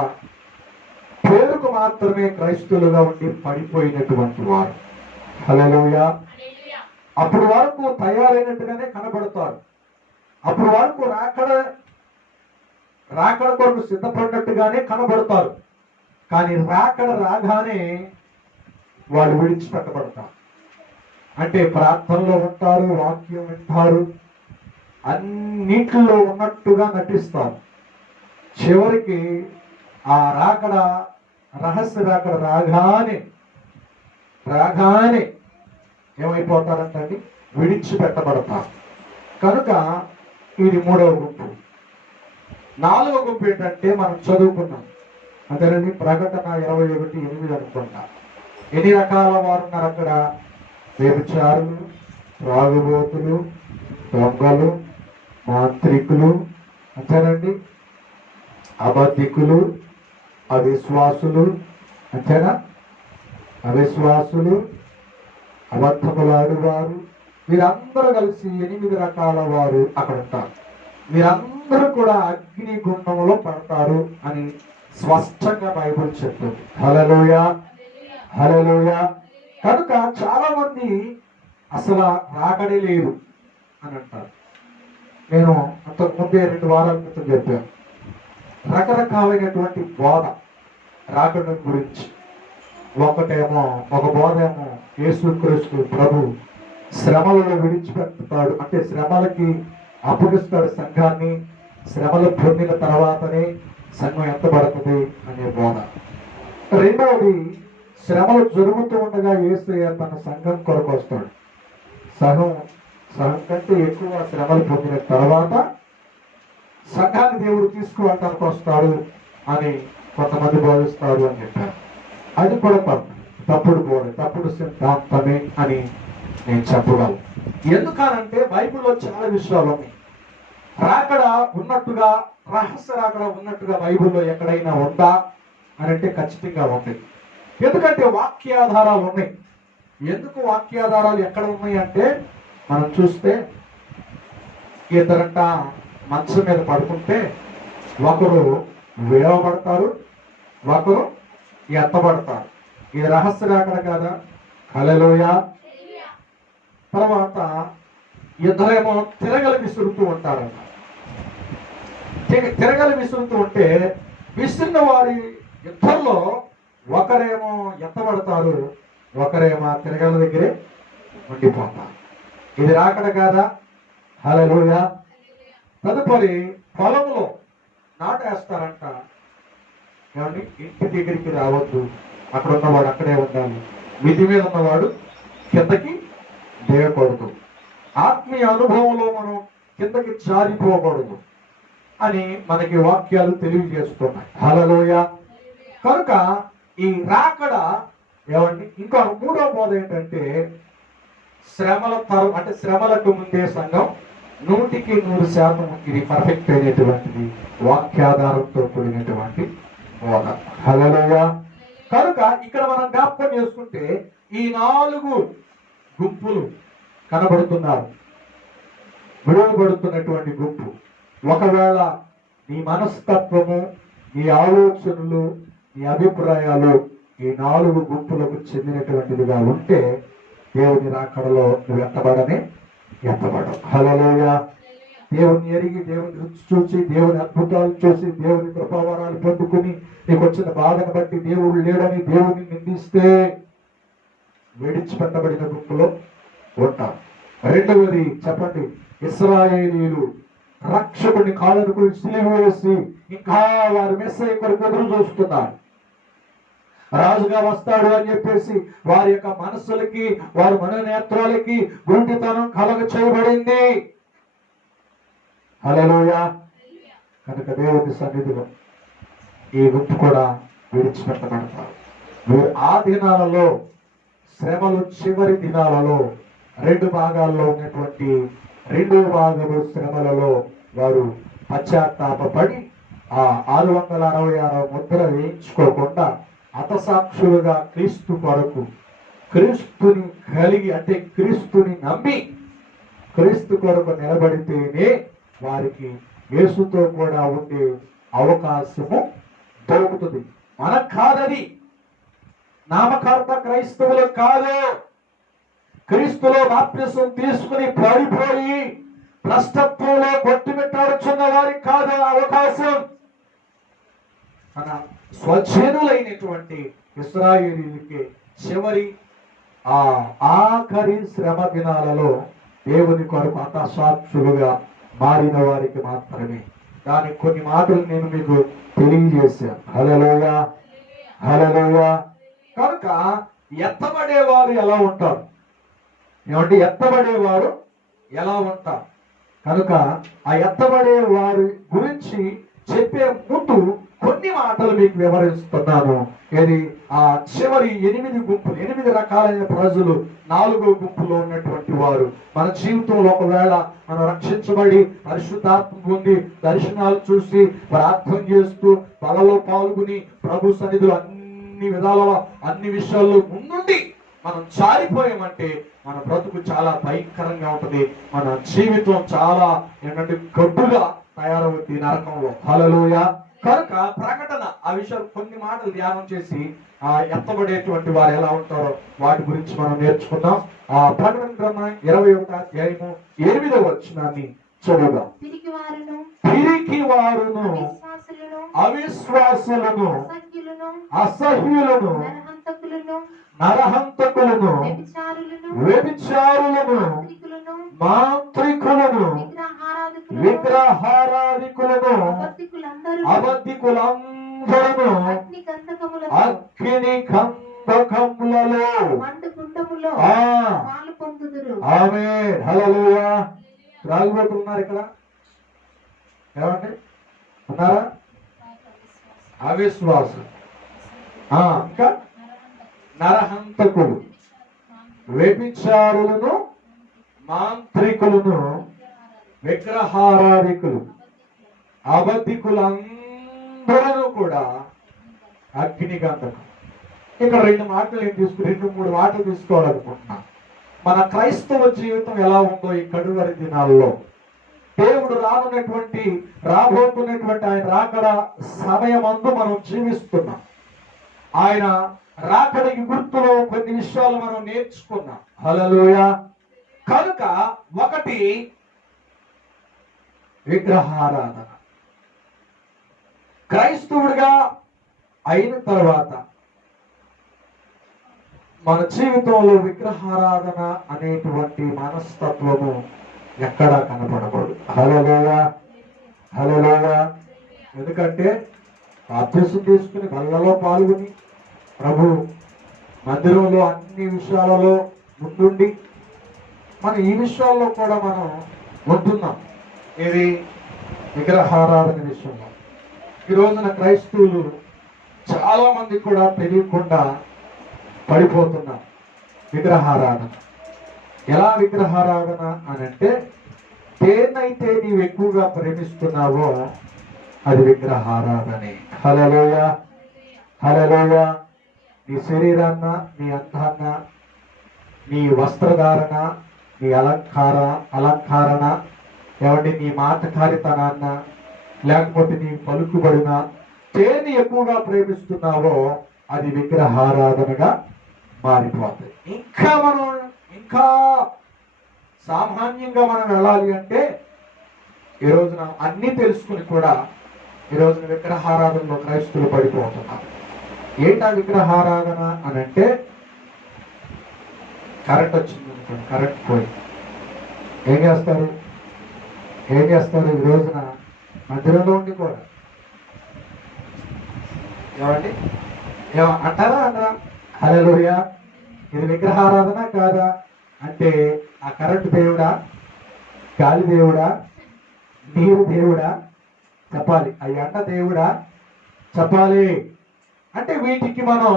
పేరుకు మాత్రమే క్రైస్తవులుగా ఉండి పడిపోయినటువంటి వారు. హల్లెలూయా. అప్పుడు వరకు తయారైనట్టుగానే కనబడతారు. అప్పుడు వరకు రాకడ కొరకు సిద్ధపడినట్టుగానే కనబడతారు. కానీ రాకడ రాగానే వాళ్ళు విడిచిపెట్టబడతారు. అంటే ప్రార్థనలో ఉంటారు, వాక్యం వింటారు, అన్నిట్లో ఉన్నట్టుగా నటిస్తారు. చివరికి ఆ రాకడ, రహస్య రాకడ రాగానే ఏమైపోతారంటండి? విడిచిపెట్టబడతారు. కనుక ఇది మూడవ గుంపు. నాలుగవ గుంపు ఏంటంటే మనం చదువుకున్నాం అదేనండి, ప్రకటన 21:8 అనుకుంటా. ఎన్ని రకాల వారు ఉన్నారు అక్కడ? వ్యభిచారులు, త్రాగుబోతులు, దొంగలు, మాంత్రికులు, అంతేనండి, అబద్ధికులు, అవిశ్వాసులు, అంతేనా, అవిశ్వాసులు, అబద్ధములాడువారు, వీరందరూ కలిసి 8 రకాల వారు అక్కడ ఉంటారు. వీరందరూ కూడా అగ్ని గుండంలో పడతారు అని స్పష్టంగా బైబిల్ చెప్తుంది. హల్లెలూయా, హల్లెలూయా. కనుక చాలా మంది అసలు రాకడే లేదు అని అంటారు. నేను అంతకుముందే 2 వారాల క్రితం చెప్పాను. రకరకాలైనటువంటి బోధ రాకడ గురించి. ఒక బోధ ఏమో యేసుక్రీస్తు ప్రభు శ్రమలను విడిచిపెడతాడు, అంటే శ్రమలకి అప్పగిస్తాడు సంఘాన్ని, శ్రమలు పొందిన తర్వాతనే సంఘం ఎత్తబడుతుంది అనే బోధ. రెండవది, శ్రమలు జరుగుతూ ఉండగా యేసయ్య తన సంఘం కొరకు వస్తాడు. సగం కంటే ఎక్కువ శ్రమలు పొందిన తర్వాత సంఘాన్ని దేవుడు తీసుకువెళ్ళడానికి వస్తాడు అని కొంతమంది బోధిస్తారు అని చెప్పారు. అది కూడా తప్పుడు బోధ, తప్పుడు సిద్ధాంతమే అని నేను చెప్పగలను. ఎందుకనంటే బైబిల్లో చాలా విషయాలు ఉన్నాయి. రాకడ ఉన్నట్టుగా, రహస్య రాకడ ఉన్నట్టుగా బైబిల్లో ఎక్కడైనా ఉందా అని అంటే ఖచ్చితంగా ఉంది. ఎందుకంటే వాక్యాధారాలు ఉన్నాయి. ఎందుకు వాక్యాధారాలు ఎక్కడ ఉన్నాయి అంటే, మనం చూస్తే ఇద్దరంట మంచం మీద పడుకుంటే ఒకరు విడవబడతారు, ఒకరు ఎత్తబడతారు. ఇది రహస్య రాకడ కాదా? హల్లెలూయా. తర్వాత ఇద్దరేమో తిరగలి విసురుతూ ఉంటారంట. తిరగలి విసురుతూ ఉంటే విసిరిన వారి ఇద్దరిలో ఒకరేమో ఎత్తబడతారు, ఒకరేమో తిరగల దగ్గరే ఉండిపోతారు. ఇది రాకడ కాదా? హల్లెలూయా. తదుపరి పొలంలో నాటేస్తారంట. ఏమండి, ఇంటి దగ్గరికి రావద్దు, అక్కడ ఉన్నవాడు అక్కడే ఉండాలి, మిది మీద ఉన్నవాడు కిందకి దిగకూడదు, ఆత్మీయ అనుభవంలో మనం కిందకి జారిపోకూడదు అని మనకి వాక్యాలు తెలియజేస్తున్నాయి. హల్లెలూయా. కనుక ఈ రాకడ ఏమండి, ఇంకా మూడో బోధ ఏంటంటే శ్రమలకు ముందే సంఘం 100% ఇది పర్ఫెక్ట్ అయినటువంటిది, వాక్యాధారంతో కూడినటువంటి బోధ. హల్లెలూయా. కనుక ఇక్కడ మనం జ్ఞాపకం చేసుకుంటే ఈ 4 గుంపులు కనబడుతున్నారు, విడువబడుతున్నటువంటి గుంపు. ఒకవేళ నీ మనస్తత్వము, నీ ఆలోచనలు, నీ అభిప్రాయాలు ఈ 4 గుంపులకు చెందినటువంటిదిగా ఉంటే దేవుని రాకడలో నువ్వు ఎత్తబడవు. హల్లెలూయా. దేవుని ఎరిగి, దేవుని రుచి చూసి, దేవుని అద్భుతాలు చూసి, దేవుని కృపావరాలు పొందుకుని నీకు వచ్చిన బాధను బట్టి దేవుడు లేడని దేవుని నిందిస్తే విడిచిపెట్టబడిన గుంపులో ఉంటాం. రెండవది చెప్పండి, ఇశ్రాయేలీయులు రక్షకుని కాళ్ళకు సిలువ వేసి ఇంకా వారు మెస్సయ్య కొరకు ఎదురు చూస్తున్నారు. రాజుగా వస్తాడు అని చెప్పేసి వారి యొక్క మనస్సులకి, వారి మనోనేత్రాలకి గుంటితనం కలగ చేయబడింది. హల్లెలూయా. కనుక దేవుని సన్నిధిలో ఈ గుంపు కూడా విడిచిపెట్టబడతారు. మీరు ఆ దినాలలో, శ్రమలు చివరి దినాలలో 2 భాగాల్లో ఉన్నటువంటి 2 భాగము శ్రమలలో వారు పశ్చాత్తాపడి ఆ 666 ముద్ర వేయించుకోకుండా హతసాక్షులుగా క్రీస్తు కొరకు, క్రీస్తుని కలిగి అంటే క్రీస్తుని నమ్మి క్రీస్తు కొరకు నిలబడితేనే వారికి యేసుతో కూడా ఉండే అవకాశము దొరుకుతుంది. మనకు కాదది, నామకార్థ క్రైస్తవులు కాదు. క్రీస్తులో బాప్తిసం తీసుకుని పడిపోయి భ్రష్టత్వంలో కొట్టుమిట్టాడుచున్న వారికి కాదు ఆ అవకాశం. మన స్వజనులైనటువంటి ఇశ్రాయేలీయులకి చివరి ఆఖరి శ్రమ దినాలలో దేవుని కొరకు హతసాక్షులుగా మారిన వారికి మాత్రమే. దానికి కొన్ని మాటలు నేను మీకు తెలియజేశాను. హల్లెలూయా, హల్లెలూయా. కనుక ఎత్తబడేవారు ఎలా ఉంటారు? ఏమంటే ఎత్తబడేవారు ఎలా ఉంటారు? కనుక ఆ ఎత్తబడే వారి గురించి చెప్పే ముందు కొన్ని మాటలు మీకు వివరిస్తున్నాను. ఇది ఆ చివరి 8 గుంపులు, 8 రకాలైన ప్రజలు 4వ గుంపులో ఉన్నటువంటి వారు. మన జీవితంలో ఒకవేళ మనం రక్షించబడి పరిశుద్ధాత్మ పొంది దర్శనాలు చూసి ప్రార్థన చేస్తూ బలలో పాల్గొని ప్రభు సన్నిధిలో అన్ని విధాలలో అన్ని విషయాల్లో ముందుండి మనం చారిపోయామంటే మన బ్రతుకు చాలా భయంకరంగా ఉంటుంది. మన జీవితం చాలా ఏంటంటే గడ్డుగా తయారవుతుంది నరకంలో. హల్లెలూయా. కనుక ప్రకటన ఆ విషయాలు కొన్ని మాటలు ధ్యానం చేసి ఎత్తబడేటువంటి వారు ఎలా ఉంటారో వాటి గురించి మనం నేర్చుకుందాం. ప్రకటన గ్రంథం 21వ అధ్యాయము 8వ వచనాన్ని చదువుదాం. పిరికి వారును అవిశ్వాసులను అసహ్యులను నరహంతకులను వ్యభిచారులను మాంత్రికులను విగ్రహారాధికులను అబద్ధికులందరూ అగ్ని కందకములలో ఆమేన్. హల్లెలూయా. త్రాగుబోతులు ఉన్నారు ఇక్కడ, ఏమండి ఉన్నారా? అవిశ్వాసం, ఇంకా నరహంతకులు, వ్యభిచారులను, మాంత్రికులను, విగ్రహారాధికులు, అబద్ధికులందరూ కూడా అగ్ని గంధకం. ఇక్కడ 2 మాటలు నేను 2-3 మాటలు తీసుకోవాలనుకుంటున్నా. మన క్రైస్తవ జీవితం ఎలా ఉందో ఈ కడువరి దినాల్లో, దేవుడు రాబోతున్నటువంటి ఆయన రాకడ సమయమందు మనం జీవిస్తున్నాం. ఆయన రాకడికి గుర్తులో కొన్ని విషయాలు మనం నేర్చుకున్నాం. హల్లెలూయా. కనుక ఒకటి విగ్రహారాధన. క్రైస్తవుడిగా అయిన తర్వాత మన జీవితంలో విగ్రహారాధన అనేటువంటి మనస్తత్వము ఎక్కడా కనపడకూడదు. హల్లెలూయా, హల్లెలూయా. ఎందుకంటే బాప్తిసం తీసుకుని బల్లలో పాల్గొని ప్రభు మందిరంలో అన్ని విషయాలలో ముందుండి మన ఈ విషయాల్లో కూడా మనం ఉంటున్నాం. ఇది విగ్రహారాధన విషయంలో. ఈ రోజున క్రైస్తవులు చాలా మంది కూడా తెలియకుండా పడిపోతున్నారు విగ్రహారాధన. ఎలా విగ్రహారాధన అని అంటే, దేన్నైతే నీవు ఎక్కువగా ప్రేమిస్తున్నావో అది విగ్రహారాధనే. హల్లెలూయా, హల్లెలూయా. నీ శరీరాన్న, నీ అందాన్న, నీ వస్త్రధారణ, నీ అలంకరణ, ఏమంటే నీ మాటకారితనాన్న, లేకపోతే నీ పలుకుబడిన దేన్ని ఎక్కువగా ప్రేమిస్తున్నావో అది విగ్రహారాధనగా మారిపోతుంది. ఇంకా సామాన్యంగా మనం వెళ్ళాలి అంటే ఈ రోజున అన్నీ తెలుసుకుని కూడా ఈ రోజున విగ్రహారాధనలో క్రైస్తవులు పడిపోతున్నారు. ఏంటా విగ్రహారాధన అని అంటే, కరెంట్ వచ్చింది అనుకోండి, కరెంట్ పోయి ఏం చేస్తారు ఈ రోజున మందిరంలో ఉండి కూడా ఏమండి అంటారా? హల్లెలూయా, ఇది విగ్రహారాధన కాదా అంటే, ఆ కరెంటు దేవుడా, గాలి దేవుడా, నీరు దేవుడా చెప్పాలి, అవి అంట దేవుడా చెప్పాలి. అంటే వీటికి మనం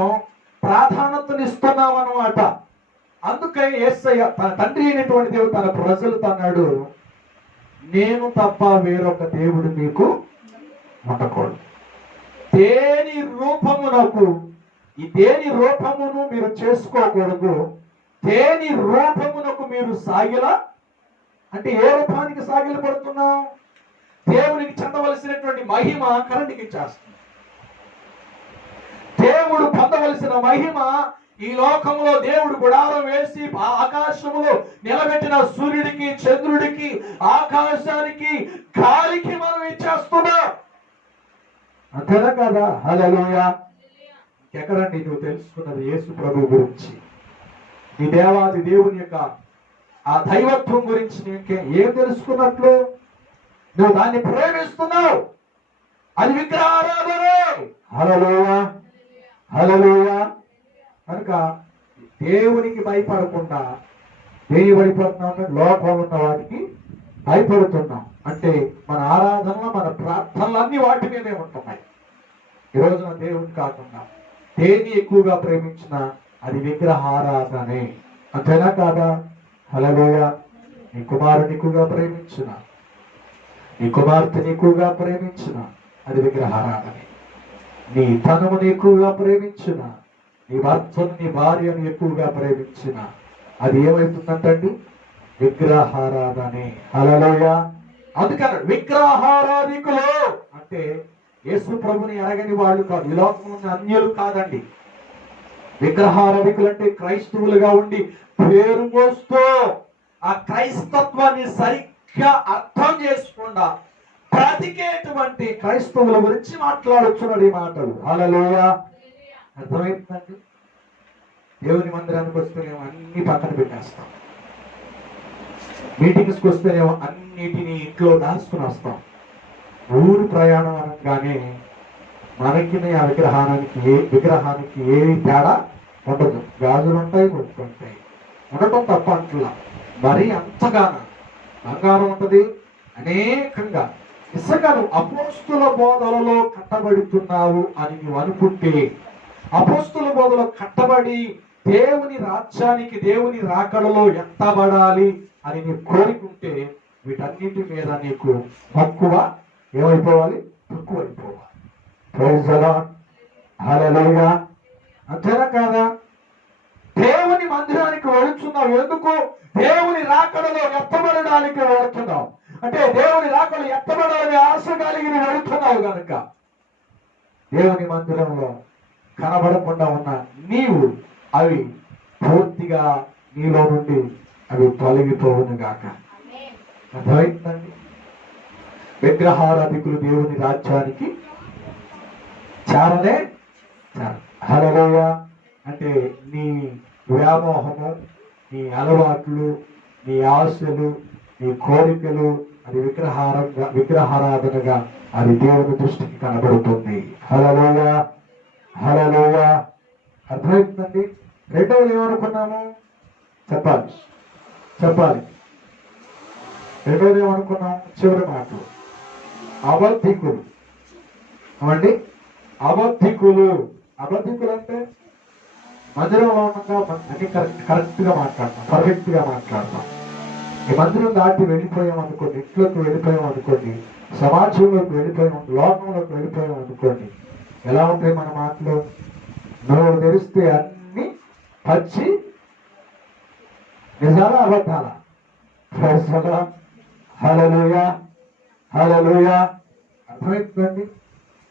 ప్రాధాన్యతనిస్తున్నాం అన్నమాట. అందుకని యేసయ్య తన తండ్రి అయినటువంటి దేవుడు తన ప్రజలతో అన్నాడు, నేను తప్ప వేరొక దేవుడు మీకు ఉండకూడదు. దేని రూపమును మీరు చేసుకోకూడదు. దేని రూపమునకు మీరు సాగిల అంటే ఏ రూపానికి సాగిల పడుతున్నాం? దేవునికి చెందవలసినటువంటి మహిమ కరెంటుకి ఇచ్చేస్తుంది. దేవుడు పొందవలసిన మహిమ ఈ లోకంలో దేవుడు గుడారం వేసి ఆకాశములో నిలబెట్టిన సూర్యుడికి, చంద్రుడికి, ఆకాశానికి, గాలికి మనం ఇచ్చేస్తున్నాం. అంతేనా కదా? హల్లెలూయా. ఎక్కడండి నువ్వు తెలుసుకున్నది యేసు ప్రభు గురించి, నీ దేవాది దేవుని యొక్క ఆ దైవత్వం గురించి నీకే ఏం తెలుసుకున్నట్లు? నువ్వు దాన్ని ప్రేమిస్తున్నావు, అది విగ్రహారాధనే. హల్లెలూయా, హల్లెలూయా. కనుక దేవునికి భయపడకుండా దేని పడిపోతున్నాం? లోపల ఉన్న వాటికి భయపడుతున్నాం. అంటే మన ఆరాధనలు, మన ప్రార్థనలు అన్ని వాటి మీదే ఉంటున్నాయి. ఈ రోజున దేవుని కాకుండా దేన్ని ఎక్కువగా ప్రేమించినా అది విగ్రహారాధనే. అంతేనా కాదా? హల్లెలూయా. నీ కుమారుని ఎక్కువగా ప్రేమించిన, నీ కుమార్తెని ఎక్కువగా ప్రేమించిన అది విగ్రహారాధనే. నీ తనముని ఎక్కువగా ప్రేమించిన, నీ భర్తను, నీ భార్యను ఎక్కువగా ప్రేమించిన అది ఏమైతుందంటండి? విగ్రహారాధనే. హల్లెలూయా. అందుకని విగ్రహారాధికులు అంటే యేసు ప్రభుని ఎరగని వాళ్ళు కాదు, ఈ లోకంలో అన్యులు కాదండి. విగ్రహారాధికులు అంటే క్రైస్తవులుగా ఉండి పేరు మోస్తూ ఆ క్రైస్తత్వాన్ని సరిగ్గా అర్థం చేసుకుండా బ్రతికేటువంటి క్రైస్తవుల గురించి మాట్లాడుతున్నాడు ఈ మాటలు. హల్లెలూయా. అర్థమవుతుందండి? దేవుని మందిరానికి వస్తేనేమో అన్ని పక్కన పెట్టేస్తాం, మీటింగ్స్కి వస్తేనేమో అన్నిటినీ ఇంట్లో దాచుకుని వస్తాం. ఊరు ప్రయాణం అనగానే మనకి ఆ విగ్రహానికి ఏ తేడా ఉండదు. గాజులు ఉంటాయి, బొట్టు ఉంటాయి, ఉండటం తప్ప అంటలా. మరీ అంతగాన బంగారం ఉంటుంది అనేకంగా. ఇసగను అపోస్తుల బోధలలో కట్టబడుతున్నావు అని నువ్వు అనుకుంటే, అపోస్తుల బోధలో కట్టబడి దేవుని రాజ్యానికి, దేవుని రాకడలో ఎత్తబడాలి అని నీ కోరుకుంటే వీటన్నిటి మీద నీకు తక్కువ ఏమైపోవాలి? తక్కువైపోవాలి. Praise the lord. హల్లెలూయా. అంతేనా కాదా? దేవుని మందిరానికి వెళుతున్నావు ఎందుకు? దేవుని రాకడలో ఎత్తబడడానికి వెళుతున్నావు. అంటే దేవుని రాకడలో ఎత్తబడాలని ఆశ కలిగి వెళుతున్నావు కనుక దేవుని మందిరంలో కనబడకుండా ఉన్న నీవు అవి పూర్తిగా నీలో నుండి అవి తొలగిపోవును గాక. అర్థమైందండి? విగ్రహారాధికులు దేవుని రాజ్యానికి చారనే చారు. హల్లెలూయా. అంటే నీ వ్యామోహము, నీ అలవాట్లు, నీ ఆశలు, నీ కోరికలు అది విగ్రహారాధనగా అది దేవుని దృష్టికి కనబడుతుంది. హల్లెలూయా, హల్లెలూయా. అర్థమవుతుందండి? రెండవది ఏమనుకున్నాము? చెప్పాలి. రెండవది ఏమనుకున్నాం? చివరి మాటలు అబద్ధికులు. అవండి అబద్ధికులు అంటే మందిరంలో ఉండగా అన్ని కరెక్ట్ గా మాట్లాడతాం, పర్ఫెక్ట్ గా మాట్లాడతాం. ఈ మందిరం దాటి వెళ్ళిపోయాం అనుకోండి, ఇంట్లోకి వెళ్ళిపోయాం అనుకోండి, సమాజంలోకి వెళ్ళిపోయాం, లోకంలోకి వెళ్ళిపోయాం అనుకోండి, ఎలా ఉంటాయి మన మాటలు? నువ్వు తెరిస్తే అన్ని పచ్చి నిజాలా అబద్ధాలా? హల్లెలూయా, హల్లెలూయా. అర్థమవుతుందండి?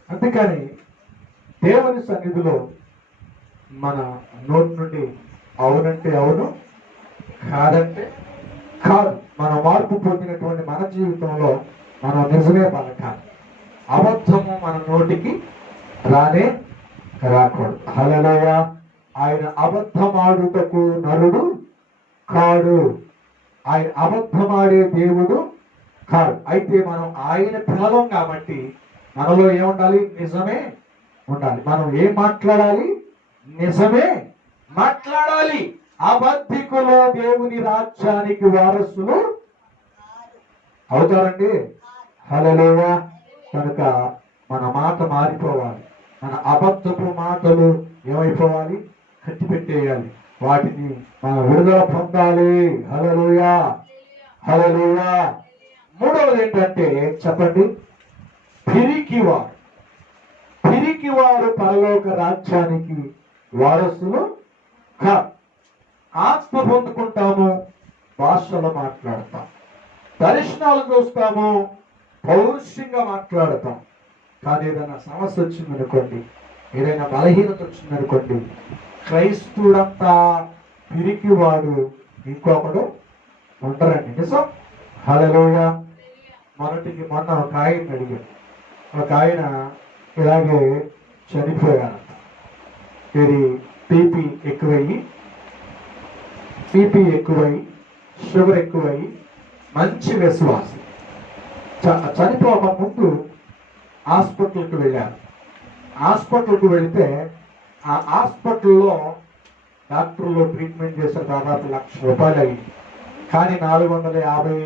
అందుకని దేవుని సన్నిధిలో మన నోటి నుండి అవునంటే అవును, కాదంటే కాదు. మన మార్పు పొందినటువంటి మన జీవితంలో మనం నిజమే పలకాలి. అబద్ధము మన నోటికి రానే రాకూడదు. హల్లెలూయా. ఆయన అబద్ధమాడుటకు నరుడు కాడు. ఆయన అబద్ధమాడే దేవుడు కాదు. అయితే మనం ఆయన పిల్లలం కాబట్టి మనలో ఏముండాలి? నిజమే ఉండాలి. మనం ఏం మాట్లాడాలి? నిజమే మాట్లాడాలి. అబద్ధికులు దేవుని రాజ్యానికి వారసులు అవుతారండి. హల్లెలూయా. కనుక మన మాట మారిపోవాలి. మన అబద్ధపు మాటలు ఏమైపోవాలి? కట్టిపెట్టేయాలి. వాటిని మనం విడుదల పొందాలి. హల్లెలూయా, హల్లెలూయా. మూడవది ఏంటంటే చెప్పండి, పిరికివారు. పిరికివారు పరలోక రాజ్యానికి వారసులు కాదు. ఆత్మ పొందుకుంటాము, భాషలో మాట్లాడతాం, దర్శనాలు చూస్తాము, పౌరుషంగా మాట్లాడతాం. కానీ ఏదైనా సమస్య వచ్చిందనుకోండి, ఏదైనా బలహీనత వచ్చిందనుకోండి, క్రైస్తవుడంతా పిరికివాడు ఇంకొకడు ఉండరండి. నిజం. హల్లెలూయా. మొన్న ఒక ఆయన అడిగాడు. ఒక ఆయన ఇలాగే చనిపోయారంట. ఇది బీపీ ఎక్కువయ్యి షుగర్ ఎక్కువయ్యి మంచి విశ్వాసం. చనిపోక ముందు హాస్పిటల్కి వెళ్ళారు. హాస్పిటల్కి వెళితే ఆ హాస్పిటల్లో డాక్టర్లు ట్రీట్మెంట్ చేసిన దాదాపు ₹1,00,000 అయింది. కానీ 450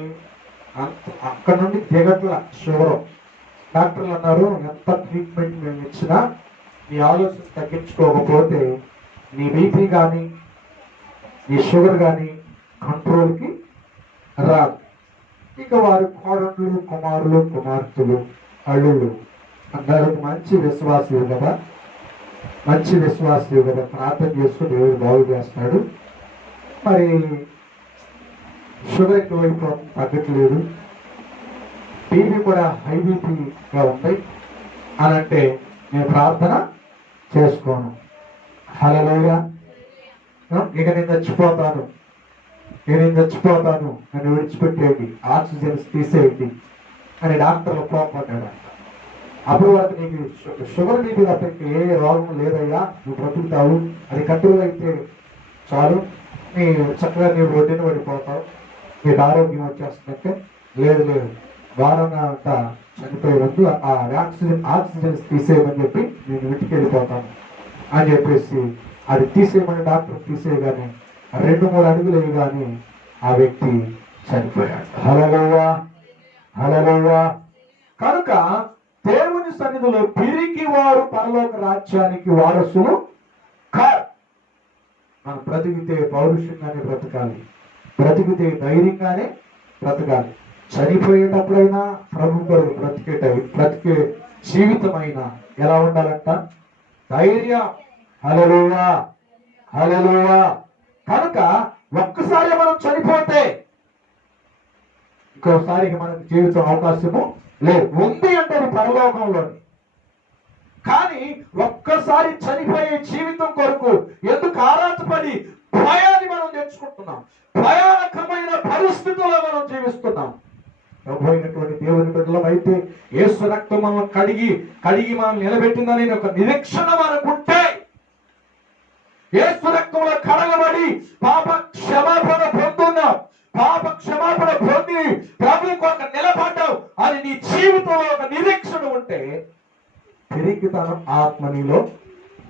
అక్కడ నుండి దిగట్ల షుగర్. డాక్టర్లు అన్నారు, ఎంత ట్రీట్మెంట్ మేము ఇచ్చినా నీ ఆలోచన తగ్గించుకోకపోతే నీ బీపీ కానీ నీ షుగర్ కానీ కంట్రోల్కి రాదు. ఇక వారి కోడళ్ళు, కుమారులు, కుమార్తెలు, అల్లుళ్ళు అందరూ మంచి విశ్వాసులు కదా, ప్రార్థన చేసుకుని దేవుడు బాగు చేస్తాడు. మరి షుగర్ ఎక్కువైపోతుంది, తగ్గట్లేదు, బీపీ కూడా హై బీపీగా ఉంది అని అంటే నేను ప్రార్థన చేసుకోను. హల్లెలూయా. ఇక నేను చచ్చిపోతాను, నన్ను విడిచిపెట్టేయండి, ఆక్సిజన్స్ తీసేయండి అని డాక్టర్లు కోపడ్డాడు. అప్పుడు వరకు నీకు షుగర్ బీపీ తప్ప ఏ రోగం లేదయ్యా, నువ్వు బ్రతుకుతావు, అది కంట్రోల్ అయితే చాలు, నీ చక్కగా నీ రొడ్డుని పడిపోతావు, నీకు ఆరోగ్యం వచ్చేస్తుందంటే లేదు, వారంగా అంతా చనిపోయే ముందు ఆ ఆక్సిజన్స్ తీసేయమని చెప్పి నేను ఇంటికి వెళ్ళిపోతాను అని చెప్పేసి అది తీసేయమని డాక్టర్ తీసేయగానే 2-3 అడుగులు వేయగానే ఆ వ్యక్తి చనిపోయాడు. హల్లెలూయా, హల్లెలూయా. కనుక దేవుని సన్నిధిలో పిరికి వారు పరలోక రాజ్యానికి వారసులు కాదు. మనం బ్రతికితే పౌరుషంగానే బ్రతకాలి, బ్రతికితే ధైర్యంగానే బ్రతకాలి. చనిపోయేటప్పుడైనా ప్రభు కొరకు బ్రతికే జీవితమైనా ఎలా ఉండాలంట? ధైర్యం. హల్లెలూయా, హల్లెలూయా. కనుక ఒక్కసారి మనం చనిపోతే ఇంకోసారికి మనకి జీవితం అవకాశము లేదు. ఉంది అంటే అది పరలోకంలోని. కానీ ఒక్కసారి చనిపోయే జీవితం కొరకు ఎందుకు ఆరాటపడి భయాన్ని మనం తెచ్చుకుంటున్నాం? భయానకమైన పరిస్థితుల్లో మనం జీవిస్తున్నాం. ప్రభు అయినటువంటి దేవుని బిడ్డలం అయితే యేసు రక్తం మనం కడిగి మనం నిలబెట్టిందని ఒక నిరీక్షణ మనకుంటే, యేసు రక్తంలో కడగబడి పాప క్షమాపణ పొందున్నాం, పాప క్షమాపణ పొంది ప్రభు కొరకు నిలబడ్డావు అని నీ జీవితంలో ఒక నిరీక్షణ ఉంటే పిరికితనం ఆత్మ నీలో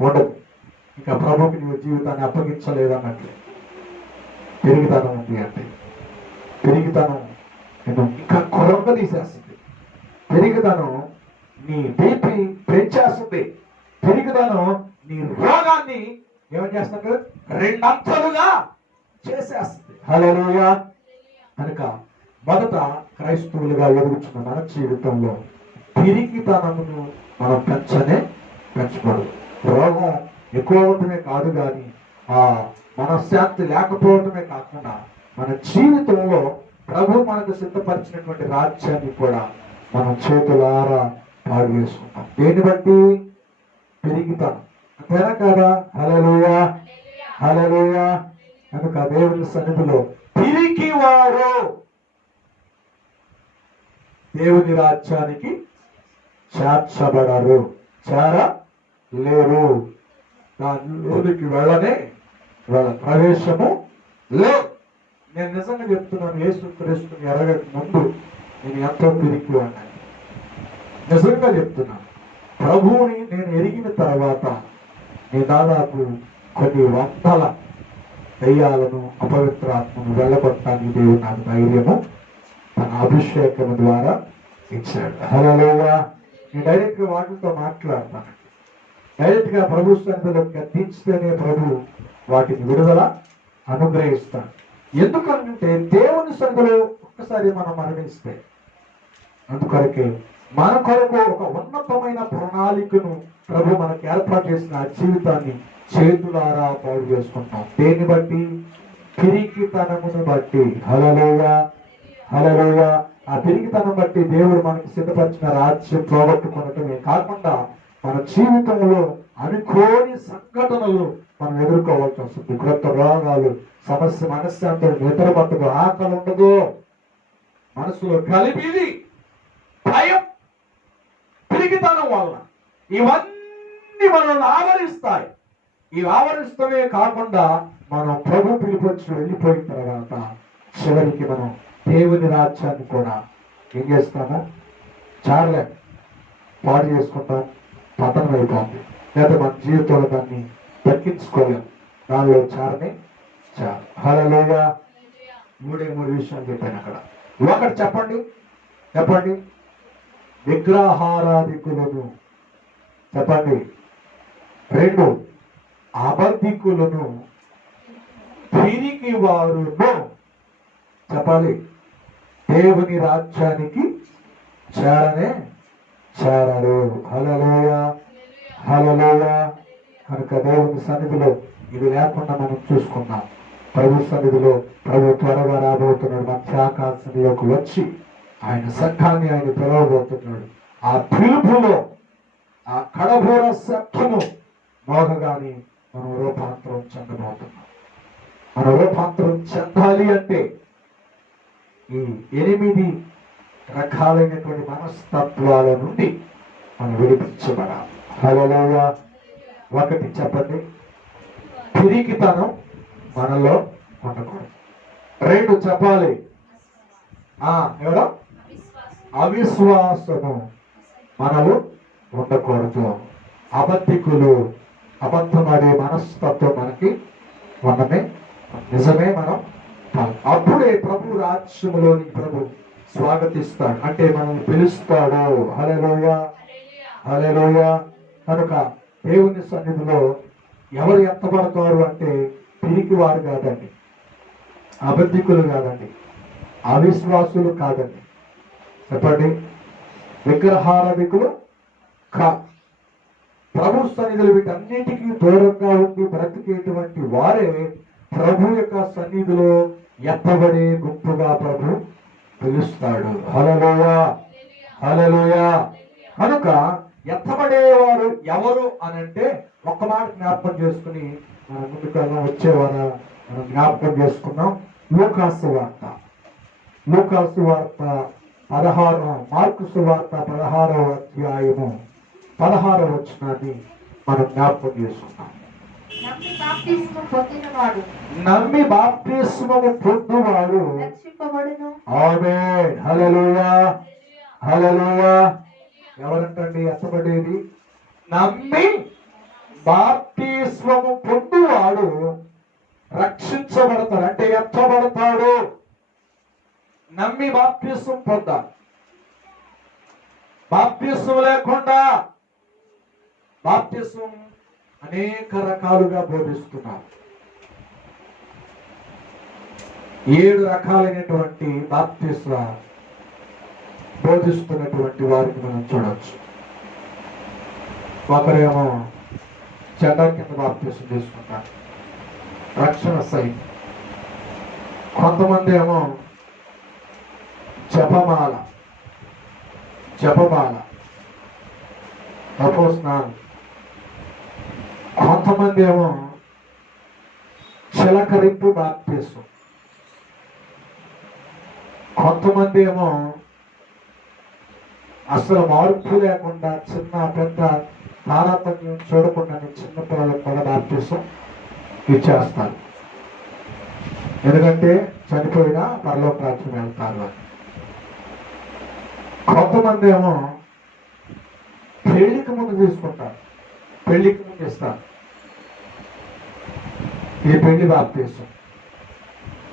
ఉండదు. ఇంకా ప్రభుకి నీవు జీవితాన్ని అప్పగించలేదన్నట్లు పిరికితనం ఉంది అంటే పిరికితనం ఇంకా కొరక తీసేస్తుంది. పెరిగితనం నీ బీపీ పెంచేస్తుంది. పెరిగితనం నీ రోగాన్ని ఏమని చేస్తుంది? 2 అంతలుగా చేసేస్తుంది. హల్లెలూయా. కనుక మొదట క్రైస్తవులుగా ఎదుగుతున్న మన జీవితంలో పిరికితనమును మనం పెంచకూడదు. రోగం ఎక్కువ అవటమే కాదు, కానీ ఆ మనశ్శాంతి లేకపోవటమే కాకుండా మన జీవితంలో ప్రభు మనకు సిద్ధపరిచినటువంటి రాజ్యాన్ని కూడా మనం చేతులారా పాడు చేసుకుంటాం. దేన్ని బట్టి? పెరిగితాం. అంతేనా కదా? హల్లెలూయా, హల్లెలూయా. కనుక దేవుని సన్నిధిలో పిరికి వారు దేవుని రాజ్యానికి చేర్చబడరు, చేరలేరు. దానిలోనికి వెళ్ళనే ప్రవేశము లేదు. నేను నిజంగా చెప్తున్నాను, యేసుక్రీస్తుని ఎరగక ముందు నేను ఎంతో పిరికి అన్నాను. నిజంగా చెప్తున్నాను. ప్రభువుని నేను ఎరిగిన తర్వాత నేను దాదాపు కొన్ని వందల దయ్యాలను, అపవిత్రాత్మను వెళ్ళగొట్టడానికి దేవుడు నాకు ధైర్యము తన అభిషేకం ద్వారా ఇచ్చాడు. హల్లెలూయా. నేను డైరెక్ట్ గా వాటితో మాట్లాడతాను. డైరెక్ట్ గా ప్రభు సన్నిధిలో గద్దించితేనే ప్రభు వాటిని విడుదల అనుగ్రహిస్తాడు. ఎందుకంటే దేవుని సన్నిధిలో ఒక్కసారి మనం మరణిస్తే, అందుకొరకే మన కొరకు ఒక ఉన్నతమైన ప్రణాళికను ప్రభు మనకు ఏర్పాటు చేసిన ఆ జీవితాన్ని చేతులారా పాడు చేసుకుంటాం. దేన్ని బట్టి? పిరికితనమును బట్టి. హల్లెలూయా, హల్లెలూయా. ఆ పిరికితనం బట్టి దేవుడు మనకు సిద్ధపరిచిన రాజ్యం పోగొట్టుకునటమే కాకుండా మన జీవితంలో అనుకోని సంఘటనలు మనం ఎదుర్కోవాల్సి వస్తుంది. క్రొత్త రోగాలు, సమస్య, మనశ్శాంతులు, నిద్రపట్టదు, ఆకలి ఉండదు, మనసులో కలిపిది, భయం, పిరికితనం వల్ల ఇవన్నీ మనల్ని ఆవరిస్తాయి. ఇవి ఆవరిస్తమే కాకుండా మనం ప్రభు పిలిపొచ్చి వెళ్ళిపోయిన తర్వాత చివరికి మనం దేవుని రాజ్యాన్ని కూడా ఏం చేస్తాము? చాలే పాడు చేసుకుంటాం, పతనం అయిపోతుంది. లేదా మన జీవితంలో దాన్ని దక్కించుకోలేం, దానిలో చారని చాలు. హల్లెలూయా. మూడు విషయాలు చెప్పాను అక్కడ. ఒకటి చెప్పండి, చెప్పండి. విగ్రహారాధికులను చెప్పండి. 2 అబద్ధికులను, పిరికి వారును చెప్పాలి దేవుని రాజ్యానికి చేరనే చేరరు. హల్లెలూయా, హల్లెలూయా. కనుక దేవుని సన్నిధిలో ఇది లేకుండా మనం చూసుకున్నాం. ప్రభు సన్నిధిలో ప్రభు త్వరగా రాబోతున్నాడు. మధ్యాకాశంలోకి వచ్చి ఆయన సంఘాన్ని ఆయన పిలవబోతున్నాడు. ఆ పిలుపులో ఆ కడబోర శబ్దము మోగగానే మనం రూపాంతరం చెందబోతున్నాం. మనం రూపాంతరం చెందాలి అంటే ఈ 8 రకాలైనటువంటి మనస్తత్వాల నుండి మనం విడిపించబడాలి. హల్లెలూయా. ఒకటి చెప్పండి, పిరికితనం మనలో ఉండకూడదు. 2 చెప్పాలి, ఎవరో అవిశ్వాసము మనలో ఉండకూడదు. అబద్ధికులు, అబద్ధమాడే మనస్తత్వం మనకి ఉండమే, నిజమే. మనం అప్పుడే ప్రభు రాజ్యములోని ప్రభు స్వాగతిస్తాడు, అంటే మనం పిలుస్తాడు. హల్లెలూయా, హల్లెలూయా. కనుక దేవుని సన్నిధిలో ఎవరు ఎత్తబడతారు అంటే పిరికి వారు కాదండి, అబద్ధికులు కాదండి, అవిశ్వాసులు కాదండి. చెప్పండి, విగ్రహారాధికులు కా. ప్రభు సన్నిధులు వీటన్నిటికీ దూరంగా ఉండి బ్రతికేటువంటి వారే ప్రభు యొక్క సన్నిధిలో ఎత్తబడే గుంపుగా ప్రభు పిలుస్తాడు. హల్లెలూయా, హల్లెలూయా. కనుక ఎత్తబడేవారు ఎవరు అని అంటే ఒక్క మాట జ్ఞాపకం చేసుకుని మన ముందుకు వచ్చేవారు మనం జ్ఞాపకం చేసుకున్నాం. లూకాసు వార్త 16, మార్కు సువార్త 16వ అధ్యాయము 16వ వచనాన్ని మనం జ్ఞాపకం చేసుకున్నాం. నమ్మి బాప్తిస్మము పొందువాడు రక్షింపబడును. ఆమేన్. హల్లెలూయా, హల్లెలూయా. ఎవరంటండి ఎత్తబడేది? నమ్మి బాప్తిస్మము పొందువాడు రక్షించబడతాడు, అంటే ఎత్తబడతాడు. నమ్మి బాప్తిస్మం పొందాలి. బాప్తిస్మం లేకుండా బాప్తిస్మం అనేక రకాలుగా బోధిస్తున్నారు. 7 రకాలైనటువంటి బాప్తిస్మ బోధిస్తున్నటువంటి వారిని మనం చూడవచ్చు. ఒకరేమో చెడ్డ కింద బాప్తిస్మం తీసుకుంటారు, రక్షణ సైన్. కొంతమంది ఏమో జపమాల స్నానం. కొంతమంది ఏమో చిలకరింపు బాప్తీసం. కొంతమంది ఏమో అసలు మార్పు లేకుండా చిన్న పెద్ద తారతమ్యం చూడకుండా చిన్న పిల్లలకు కూడా బాప్తీసం ఇచ్చేస్తారు. ఎందుకంటే చనిపోయినా పరలోక రాజ్యం వెళ్తారు అని. కొంతమంది ఏమో పెళ్లికి ముందు తీసుకుంటారు, పెళ్లికి ముందు ఇస్తారు ఈ పెళ్లి బాప్తీసం.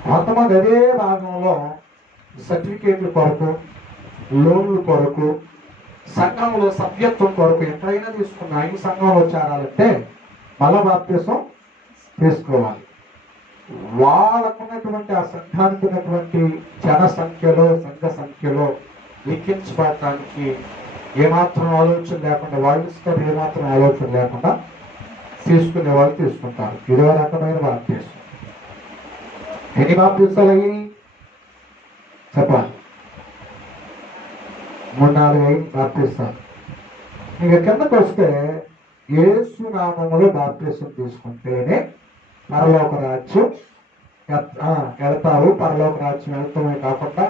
కొంతమంది అదే భాగంలో సర్టిఫికేట్ల కొరకు, లోన్ల కొరకు, సంఘంలో సభ్యత్వం కొరకు ఎక్కడైనా తీసుకున్నా ఈ సంఘంలో చేరాలంటే మళ్ళా బాప్తీసం తీసుకోవాలి. వాళ్ళకున్నటువంటి ఆ సంఘానికి ఉన్నటువంటి జన సంఖ్యలో, సంఘ సంఖ్యలో లిఖించబడటానికి ఏమాత్రం ఆలోచన లేకుండా, వాళ్ళ ఇష్టం ఏమాత్రం ఆలోచన లేకుండా తీసుకునే వాళ్ళు తీసుకుంటారు. ఇదో రకమైన బాప్తీసం. ఎన్ని బాప్తీసాలు అయ్యి చెప్పాలి? 3-4 అయ్యి బాప్తీసాలు. ఇక కిందకు వస్తే యేసు నామములో బాప్తీసం తీసుకుంటేనే పరలోక రాజ్యం వెళ్తారు. పరలోక రాజ్యం వెళ్తామే కాకుండా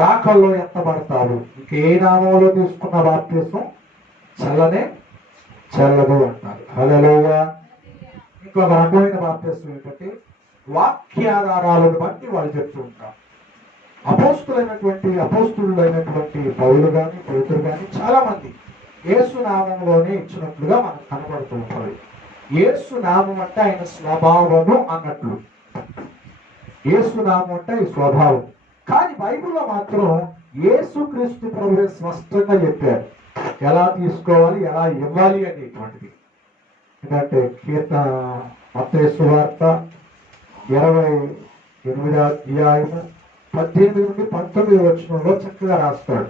రాకల్లో ఎత్తబడతారు. ఇంకే నామంలో తీసుకున్న బాప్తీసం చెల్లదు అంటారు. హల్లెలూయా. ఇంకొక రకమైన బాప్తీసం ఏంటంటే వాక్యాధారాలను బట్టి వాళ్ళు చెప్తూ ఉంటారు. అపోస్తులైనటువంటి పౌలు కానీ, పేతురు కానీ చాలా మంది యేసు నామంలోనే ఇచ్చినట్లుగా మనకు కనబడుతూ ఉంటుంది. యేసు నామం అంటే ఆయన స్వభావము అన్నట్లు. యేసు నామం అంటే ఈ స్వభావం. కానీ బైబిల్లో మాత్రం యేసుక్రీస్తు ప్రభువే స్పష్టంగా చెప్పారు ఎలా తీసుకోవాలి, ఎలా ఇవ్వాలి అనేటువంటిది. ఎందుకంటే మత్తయి సువార్త 28వ అధ్యాయము 18 నుండి 19 వచనంలో చక్కగా రాస్తాడు.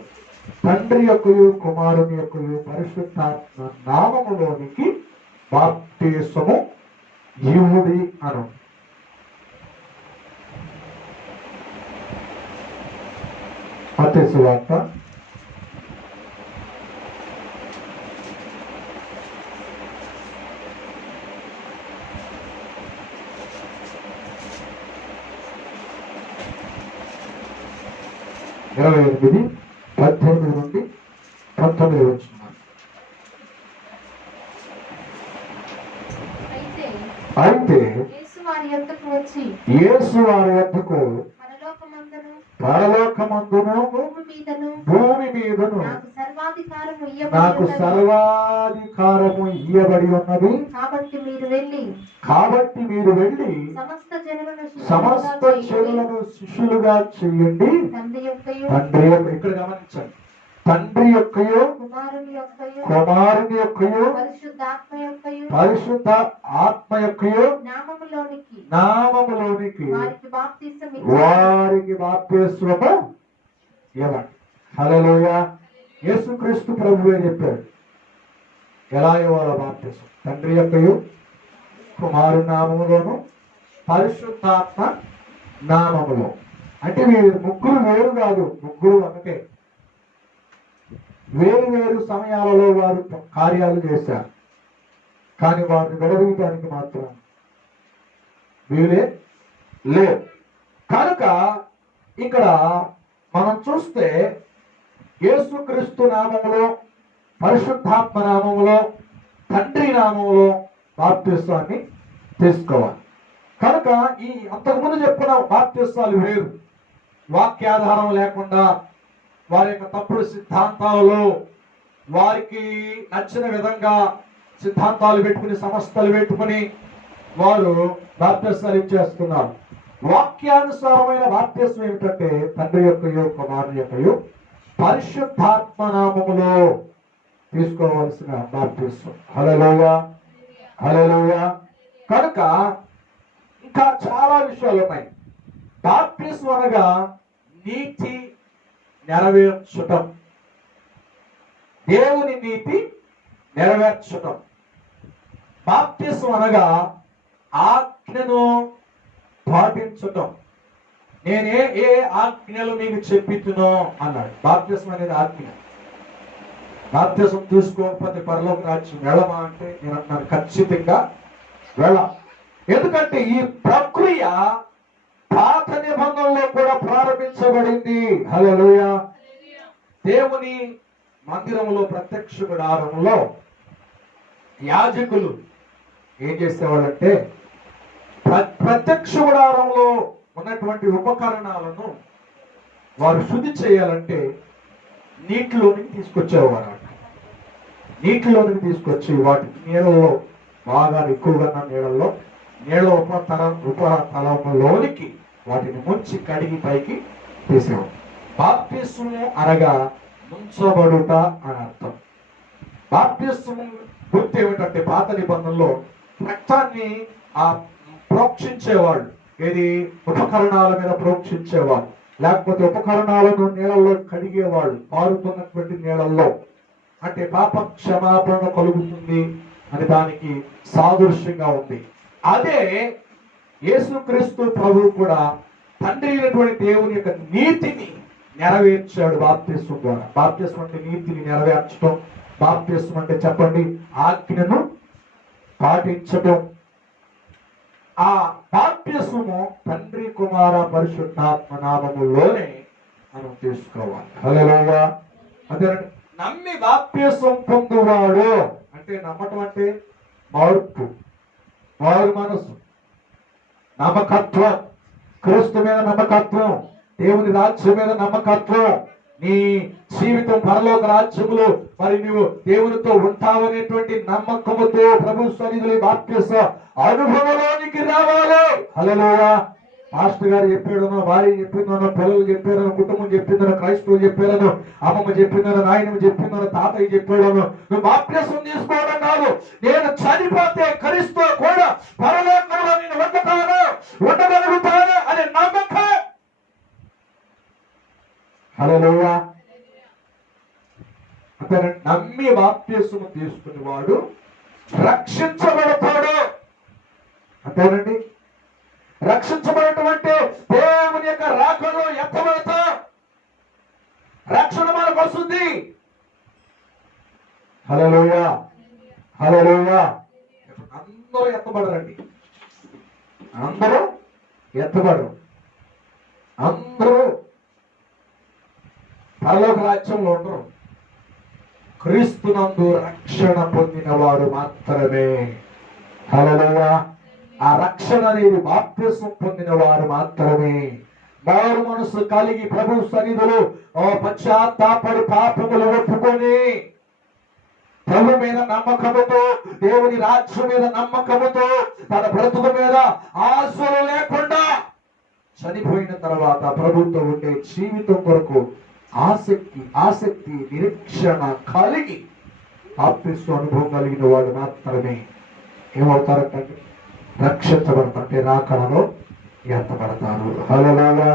తండ్రి యొక్కయు కుమారుని యొక్కయు పరిశుద్ధాత్మ నామములోనికి బాప్తీసము ఇవ్వుడి అను. మత్తయి సువార్త 28:18 నుండి 19 వచనం. అయితే యేసు వారి యొద్దకు పరలోకమందును భూమి మీదను నాకు సర్వాధికారము ఇయ్యబడి ఉన్నది. కాబట్టి మీరు వెళ్ళి సమస్త జనులను శిష్యులుగా చేయండి. ఇక్కడ గమనించండి. తండ్రి యొక్కయో కుమారుని యొక్కయో పరిశుద్ధ ఆత్మ యొక్కయో నామములోనికి వారికి బాప్తిస్మము ఇవ్వండి. హల్లెలూయా. యేసుక్రీస్తు ప్రభువే చెప్పాడు ఎలా ఇవ్వాలో బాప్తిస్మం. తండ్రి యొక్కయో కుమారుని నామములోను పరిశుద్ధాత్మ నామములో. అంటే మీరు ముగ్గురు వేరు కాదు, ముగ్గురు ఒకటే. వేరు సమయాలలో వారు కార్యాలు చేశారు, కానీ వారిని విడదీయడానికి మాత్రం వీలే లేదు. కనుక ఇక్కడ మనం చూస్తే యేసుక్రీస్తు నామములో, పరిశుద్ధాత్మ నామములో, తండ్రి నామములో బాప్తిస్వాన్ని తీసుకోవాలి. కనుక ఈ అంతకుముందు చెప్పిన బాప్తిస్వాలు వేరు. వాక్యాధారం లేకుండా వారి యొక్క తప్పుడు సిద్ధాంతాలలో వారికి నచ్చిన విధంగా సిద్ధాంతాలు పెట్టుకుని, సంస్థలు పెట్టుకుని వారు బాప్తిస్వాలు ఇచ్చేస్తున్నారు. వాక్యానుసారమైన బాప్తిస్వం ఏమిటంటే తండ్రి యొక్కయో కుమారుని యొక్కయో పరిశుద్ధాత్మ నామములో తీసుకోవాల్సిన బాప్తిస్వం. హల్లెలూయా, హల్లెలూయా. కనుక ఇంకా చాలా విషయాలు ఉన్నాయి. బాప్తిస్వం అనగా నీతి నెరవేర్చటం, దేవుని నీతి నెరవేర్చటం. బాప్తిస్వం అనగా ఆజ్ఞను పాటించటం. నేనే ఏ ఆజ్ఞలు మీకు చెప్పితునో అన్నాడు. బాప్తిస్మం అనేది ఆజ్ఞ. బాప్తిస్మం తీసుకోకపోతే పరలోక రాజ్యం వెళ్ళమా అంటే నేను అంటున్నాను, ఖచ్చితంగా వెళ్ళాం. ఎందుకంటే ఈ ప్రక్రియ పాత నిబంధనలో కూడా ప్రారంభించబడింది. హల్లెలూయా. దేవుని మందిరంలో, ప్రత్యక్ష గుడారంలో యాజకులు ఏం చేసేవాళ్ళంటే ప్రత్యక్ష గుడారంలో ఉన్నటువంటి ఉపకరణాలను వారు శుద్ధి చేయాలంటే నీటిలోనికి తీసుకొచ్చేవారు. నీటిలోనికి తీసుకొచ్చి వాటి నీళ్ళలో బాగా ఎక్కువగా ఉన్న నీళ్ళ ఉపతలంలోనికి వాటిని ముంచి కడిగి పైకి తీసేవారు. బాప్తిస్మము అనగా ముంచబడుట అని అర్థం. బాప్తిస్మము గుర్తు ఏమిటంటే పాత నిబంధనలో రక్తాన్ని ప్రోక్షించేవాళ్ళు. ఏది? ఉపకరణాల మీద ప్రోక్షించేవాళ్ళు, లేకపోతే ఉపకరణాలను నీళ్ళల్లో కడిగేవాళ్ళు. పారుతున్నటువంటి నీళ్ళల్లో అంటే పాప క్షమాపణ కలుగుతుంది అని దానికి సాదృశ్యంగా ఉంది. అదే యేసుక్రీస్తు ప్రభువు కూడా తండ్రి అయినటువంటి దేవుని యొక్క నీతిని నెరవేర్చాడు బాప్తిస్మం ద్వారా. బాప్తిస్మం అంటే నీతిని నెరవేర్చడం. బాప్తిస్మం అంటే చెప్పండి, ఆజ్ఞను పాటించటం. ఆ బాప్తిస్మము తండ్రి కుమార పరిశుద్ధాత్మ నామములోనే మనం తీసుకోవాలి. హల్లెలూయా. అదే నమ్మి బాప్తిస్మం పొందువాడు అంటే, నమ్మటం అంటే మార్పు, మారు మనసు, నమ్మకత్వం, క్రీస్తు మీద నమ్మకత్వం, దేవుని రాజ్యం మీద నమ్మకత్వం. నీ జీవితం పరలోక రాజ్యములో మరి నువ్వు దేవునితో ఉంటావనేటువంటి నమ్మకముతో ప్రభు సన్నిధిలో బాప్తిస్మ అనుభవంలోనికి రావాలి. హల్లెలూయా. మాస్టర్ గారు చెప్పాడనో, భార్య చెప్పిందనో, పిల్లలు చెప్పారనో, కుటుంబం చెప్పిందనో, క్రైస్తవులు చెప్పారనో, అమ్మమ్మ చెప్పిందనో, నాయనమ్మ చెప్పిందనో, తాతయ్య చెప్పాడనో నువ్వు బాప్తిస్మం తీసుకోవడం కాదు. నేను చనిపోతే క్రీస్తు కూడా పరలోకంలో నేను ఉండగలుగుతాను అనే నమ్మకం. హల్లెలూయా. అతను నమ్మి బాప్తిస్మం తీసుకుని వాడు రక్షించబడతాడు. అంతేనండి. రక్షించబడటం దేవుని యొక్క రాకలో ఎత్తబడతా రక్షణ మనకు వస్తుంది. హల్లెలూయా. హల్లెలూయా. అందరూ ఎత్తబడరండి, అందరూ ఎత్తబడరు. అందరూ పరలోక రాజ్యంలో ఉండరు. క్రీస్తునందు రక్షణ పొందిన వారు మాత్రమే. హల్లెలూయా. ఆ రక్షణ అనేది బాప్తిస్మం పొందిన వారు మాత్రమే. మారు మనసు కలిగి ప్రభు సన్నిధిలో పశ్చాత్తాపడి పాపములు ఒప్పుకొని ప్రభు మీద నమ్మకముతో, దేవుని రాజ్యం మీద నమ్మకముతో, తన బ్రతుకు మీద ఆశలు లేకుండా చనిపోయిన తర్వాత ప్రభుత్వం ఉండే జీవితం కొరకు ఆసక్తి నిరీక్షణ కలిగి బాప్తిస్మ అనుభవం కలిగిన వాళ్ళు మాత్రమే ఏమవుతారంటే రక్షించబడతారు, అంటే రాకడలో ఎత్తబడతారు. హల్లెలూయా.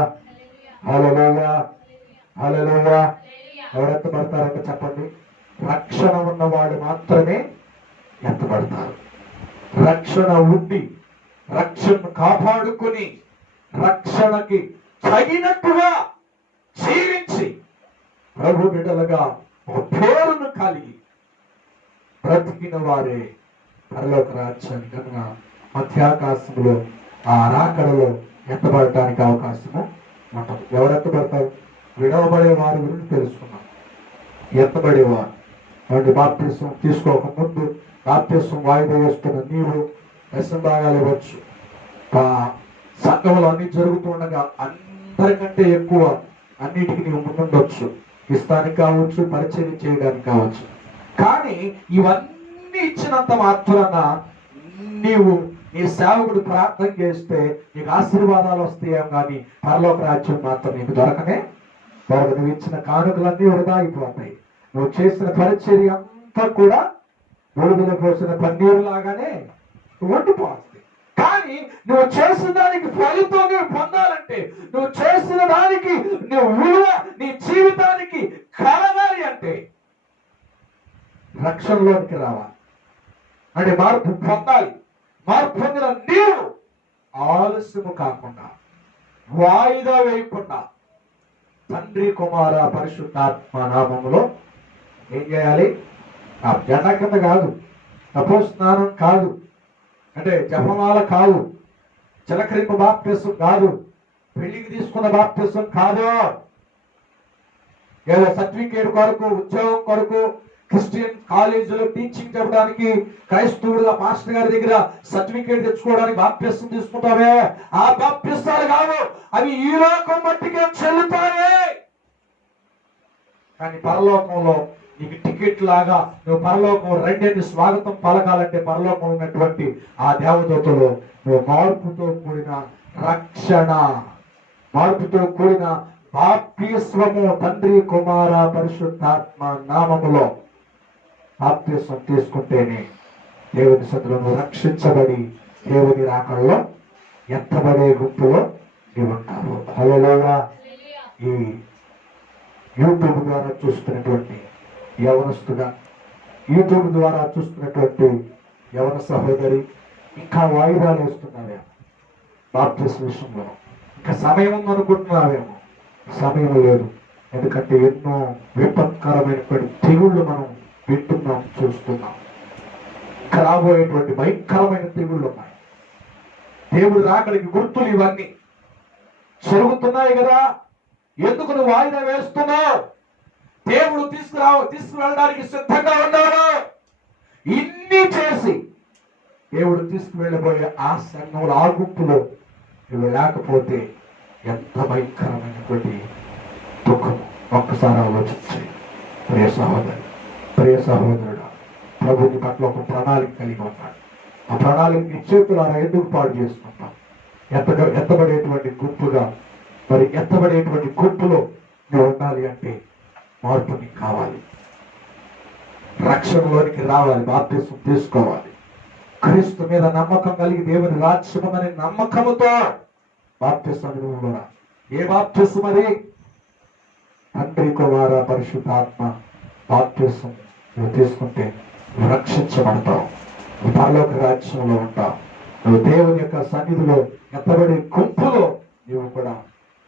హల్లెలూయా. హల్లెలూయా. ఎవరు ఎత్తబడతారంటే చెప్పండి, రక్షణ ఉన్నవాడు మాత్రమే ఎత్తబడతారు. రక్షణ ఉండి రక్షణ కాపాడుకుని రక్షణకి తగినట్టుగా జీవించి ప్రభు బిడ్డలుగా ఒక పేరును కలిగి బ్రతికిన వారే పరలోక రాజ్యాన్ని కనుక మధ్యాకాశంలో ఆ రాకడలో ఎత్తబడటానికి అవకాశము ఉంటుంది. ఎవరు ఎత్తబడతారు? విడవబడే వారి గురించి తెలుసుకున్నాం. ఎత్తబడేవారు వాటి బాప్తిస్మం తీసుకోక ముందు బాప్తిస్మం వాయిదా వేస్తున్న నీవు దశమ భాగాలు ఇవ్వచ్చు. సంఘంలో అన్ని జరుగుతుండగా అందరికంటే ఎక్కువ అన్నిటికీ నీవు ముందుండొచ్చు. ఇస్తానికి కావచ్చు, పరిచయం చేయడానికి కావచ్చు. కానీ ఇవన్నీ ఇచ్చినంత మాత్రాన నీవు నీ సేవకుడు ప్రార్థన చేస్తే నీకు ఆశీర్వాదాలు వస్తాయేమో కానీ పరలోక రాజ్యం మాత్రం నీకు దొరకదు. నువ్వు ఇచ్చిన కానుకలన్నీ వృధా అయిపోతాయి. నువ్వు చేసిన పరిచర్య అంతా కూడా బూడిదల పోసిన పన్నీరు లాగానే వండిపోతుంది. కానీ నువ్వు చేసిన దానికి ఫలితం నువ్వు పొందాలంటే, నువ్వు చేసిన దానికి నువ్వు విలువ నీ జీవితానికి కలగాలి అంటే రక్షణలోనికి రావాలి. అంటే మార్పు పొందాలి. మార్పు పొందిన నీవు ఆలస్యము కాకుండా వాయిదా వేయకుండా తండ్రి కుమార పరిశుద్ధాత్మ నామములో ఏం చేయాలి? ఆ జట కింద కాదు, తపో స్నానం కాదు, అంటే జపమాల కాదు, చిలకరింపు బాప్తిసం కాదు, పెళ్లికి తీసుకున్న బాప్తిసం కాదు, ఏదో సర్టిఫికేట్ కొరకు, ఉద్యోగం కొరకు, క్రిస్టియన్ కాలేజీలో టీచింగ్ చెప్పడానికి, క్రైస్తవుడు మాస్టర్ గారి దగ్గర సర్టిఫికేట్ తెచ్చుకోవడానికి బాప్తిసం తీసుకుంటావే, ఆ బాప్తిస్తాలు కాదు, అవి ఈ లోకం మట్టికే చెల్లుతాయి. కానీ పరలోకంలో నీకు టికెట్ లాగా నువ్వు పరలోకం రెండేది స్వాగతం పలకాలంటే పరలోకం ఉన్నటువంటి ఆ దేవదూతలు నువ్వు మార్పుతో కూడిన రక్షణ, మార్పుతో కూడిన బాప్తిస్మము తండ్రి కుమార పరిశుద్ధాత్మ నామములో బాప్తిస్మం తీసుకుంటేనే దేవుని సన్నిధిలో రక్షించబడి దేవుని రాకల్లో ఎత్తబడే గుంపులో నీవు ఉంటావు. హల్లెలూయా. ఈ యూట్యూబ్ ద్వారా చూస్తున్నటువంటి యవనస్తుగా, యూట్యూబ్ ద్వారా చూస్తున్నటువంటి యవన సహోదరి, ఇంకా వాయిదాలు వేస్తున్నావేమో బాప్తిస్మ విషయంలో, ఇంకా సమయం ఉందనుకుంటున్నావేమో, సమయం లేదు. ఎందుకంటే ఎన్నో విపత్కరమైనటువంటి తెగుళ్ళు మనం వింటున్నాం, చూస్తున్నాం. ఇంకా రాబోయేటువంటి భయంకరమైన తెగుళ్ళు ఉన్నాయి. దేవుడు రాకడికి గుర్తులు ఇవన్నీ జరుగుతున్నాయి కదా. ఎందుకు నువ్వు వాయిదా వేస్తున్నావు? దేవుడు తీసుకువెళ్ళడానికి సిద్ధంగా ఉన్నాడు. ఇన్ని చేసి దేవుడు తీసుకువెళ్ళబోయే ఆ సంఘంలో, ఆ గుంపులో నువ్వు లేకపోతే ఎంత భయంకరమైనటువంటి దుఃఖం. ఒక్కసారి ఆలోచించి ప్రియ సహోదరు, ప్రియ సహోదరుడు, ప్రభుని పట్ల ఒక ప్రణాళిక కలిగి ఉన్నాడు. ఆ ప్రణాళిక నీ చేతులారా ఎందుకు పాడు చేసుకుంటాం? ఎత్తబడేటువంటి గుంపుగా, మరి ఎత్తబడేటువంటి గుంపులో నువ్వు ఉండాలి అంటే మార్పు నీకు కావాలి. రక్షణలోనికి రావాలి, బాప్తిస్మం తీసుకోవాలి. క్రీస్తు మీద నమ్మకం కలిగి దేవుని రాజ్యం అనే నమ్మకముతో బాప్తిస్మం అనుభవంలో రా. ఏ బాప్తిస్మం అది? తండ్రి కుమార పరిశుద్ధాత్మ బాప్తిస్మం నువ్వు తీసుకుంటే నువ్వు రక్షించబడతావు, నువ్వు పరలోక రాజ్యంలో ఉంటావు, నువ్వు దేవుని యొక్క సన్నిధిలో ఎత్తబడే గుంపులో నువ్వు కూడా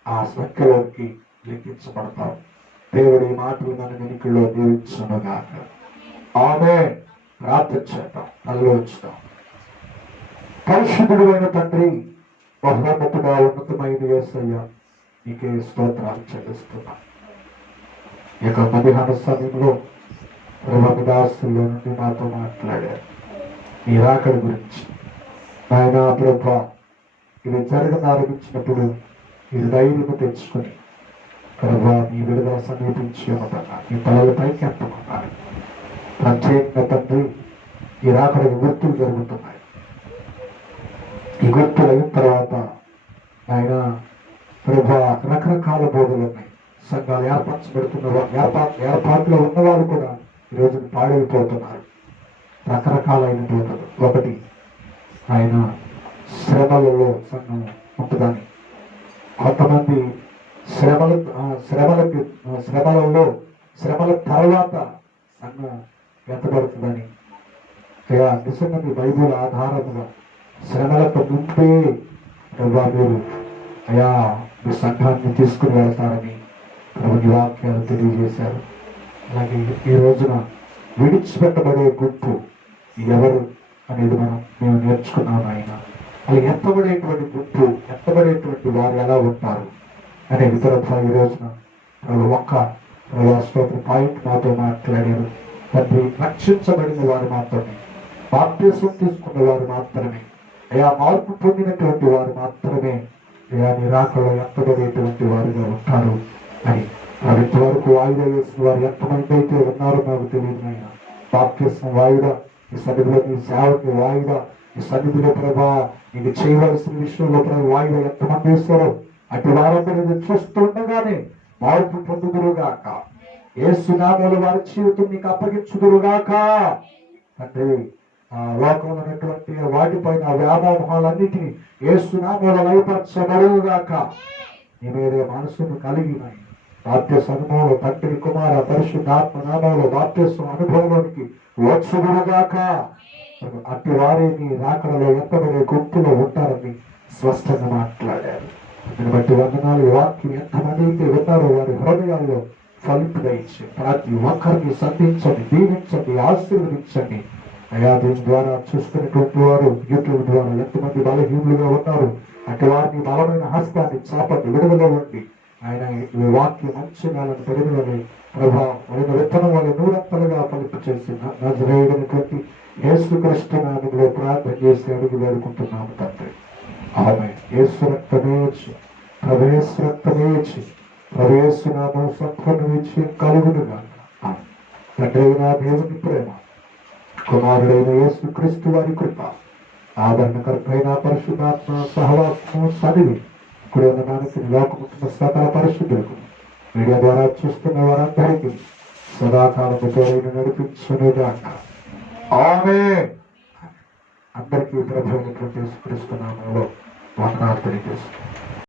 ఆ సంఖ్యలోకి లెక్కించబడతావు. దేవుడి ఈ మాటలు మన వెనుకల్లో దీవించునుగాక. ఆమేన్. ప్రార్థన చేద్దాం, ఆలోచిద్దాం. పరిశుద్ధుడు అయిన తండ్రి, మహోన్నతుడా ఉన్నతమైన యేసయ్య, నీకే స్తోత్రాలు చెల్లిస్తున్నా. ఈ యొక్క మధ్యాహ్న సమయంలో ప్రభుదాసుల్లో నుండి మాతో మాట్లాడారు నీ రాకడి గురించి. ఆయన ప్రభా, ఇది జరగనారంభించినప్పుడు ఇది ధైర్యము తెచ్చుకొని ప్రభా నీ విడుదల సమీపించి ఉన్నదన్నా నీ తలల పైకి ఎత్తుకున్నారు. ప్రత్యేకంగా తండ్రి, ఈ రాకడికి గుర్తులు జరుగుతున్నాయి. ఈ గుర్తులు అయిన తర్వాత ఆయన ప్రభా రకరకాల బోధలు ఉన్నాయి. సంఘాలు ఏర్పాటులో ఉన్నవాళ్ళు కూడా ఈరోజు పాడైపోతున్నారు. రకరకాలైన బోధలు. ఒకటి, ఆయన శ్రమలలో సంఘం ఉంటుందని, కొంతమంది శ్రమల తర్వాత సంఘం ఎత్తబడుతుందని. అయ్యా నిజంగా మీ బైబిల్ ఆధారముగా శ్రమలకు ముందే ప్రభా మీరు అయ్యా మీ సంఘాన్ని తీసుకుని వెళ్తారని ప్రభుని వాక్యాలు తెలియజేశారు. అలాగే ఈ రోజున విడిచిపెట్టబడే గుంపు ఎవరు అనేది మేము నేర్చుకున్నాం. ఆయన అలా ఎత్తబడేటువంటి గుంపు, ఎత్తబడేటువంటి వారు ఎలా ఉంటారు అనేది ప్రభా ఈ రోజున ఒక్క స్తోత్ర పాయింట్ మాతో మాట్లాడారు. తండ్రి, రక్షించబడిన వారు మాత్రమే, బాప్తిస్మం తీసుకున్న వారు మాత్రమే, అయా మార్పు పొందినటువంటి వారు మాత్రమే అయా నీ రాకలో ఎత్తబడేటువంటి వారుగా ఉంటారు అని. ఇంతవరకు వాయిదా వేసిన వారు ఎంతమంది అయితే ఉన్నారో నాకు తెలియదు. అయినా బాప్తిస్మం వాయిదా, ఈ సన్నిధిలో నీ సేవకి వాయిదా, ఈ సన్నిధిలో ప్రభా నీకు చేయవలసిన విషయంలో ప్రభు వాయిదా ఎంతమంది వేస్తారో అటు వారందరూ చూస్తుండగానే మార్పు పొందుదురుగాక. యేసు నామములో వారి జీవితం నీకు అప్పగించుదురుగాక. అంటే ఆ లోకంలో ఉన్నటువంటి వాటిపైన వ్యామోహాలన్నిటినీ యేసు నామములో లయపరచబడుగాక. నీ మీదే మనసును కలిగినాయి బాప్తిస్మ అనుభవంలో తండ్రి కుమార పరిశుద్ధాత్మ నామములో బాప్తిస్మ అనుభవంలోనికి వచ్చుదురుగాక. అట్టి వారే నీ రాకడలో ఎత్తబడే గుంపులో ఉంటారని స్పష్టంగా మాట్లాడారు. దీన్ని బట్టి వందనాలు. ఈ వాక్యం ఎంతమంది అయితే విన్నారో వారి హృదయాల్లో ఫలింపు దయచి ప్రతి ఒక్కరిని సంధించండి, దీవించండి, ఆశీర్వదించండి అయా. దీని ద్వారా చూస్తున్నటువంటి వారు యూట్యూబ్ ద్వారా ఎంతమంది బలహీనులుగా ఉన్నారు, అటు వారిని బలమైన హస్తాన్ని చాపండి, విడుదలవ్వండి ఆయన. ఈ వాక్యం మంచి నాలను పెరుగుదని ప్రభావం మరియు విత్తనం వల్ల నూరంతలుగా ఫలింపు చేసి నజరేయుడైనటువంటి యేసుక్రీస్తు నామములో ప్రార్థన చేసి అడుగు వేడుకుంటున్నాము తండ్రి. ఆమె యేసు రక్తమే వచ్చి ప్రవేశ రక్తమే వచ్చి ప్రవేశనామం సంపూర్ణ విజయం కలుగునుగా. తండ్రైన దేవుని ప్రేమ, కుమారుడైన యేసుక్రీస్తు వారి కృప, ఆదరణకర్తైన పరిశుద్ధాత్మ సహవాసము సన్నిధి ఇప్పుడు మనకి లోకమున్న సకల పరిశుద్ధులకు మీడియా ద్వారా చూస్తున్న వారందరికీ సదాకాలము తోడైన నడిపించునుగాక. ఆమేన్. అందరికీ ప్రభువైనటువంటి యేసుక్రీస్తు నామములో వందనాలు తెలియజేస్తున్నాను.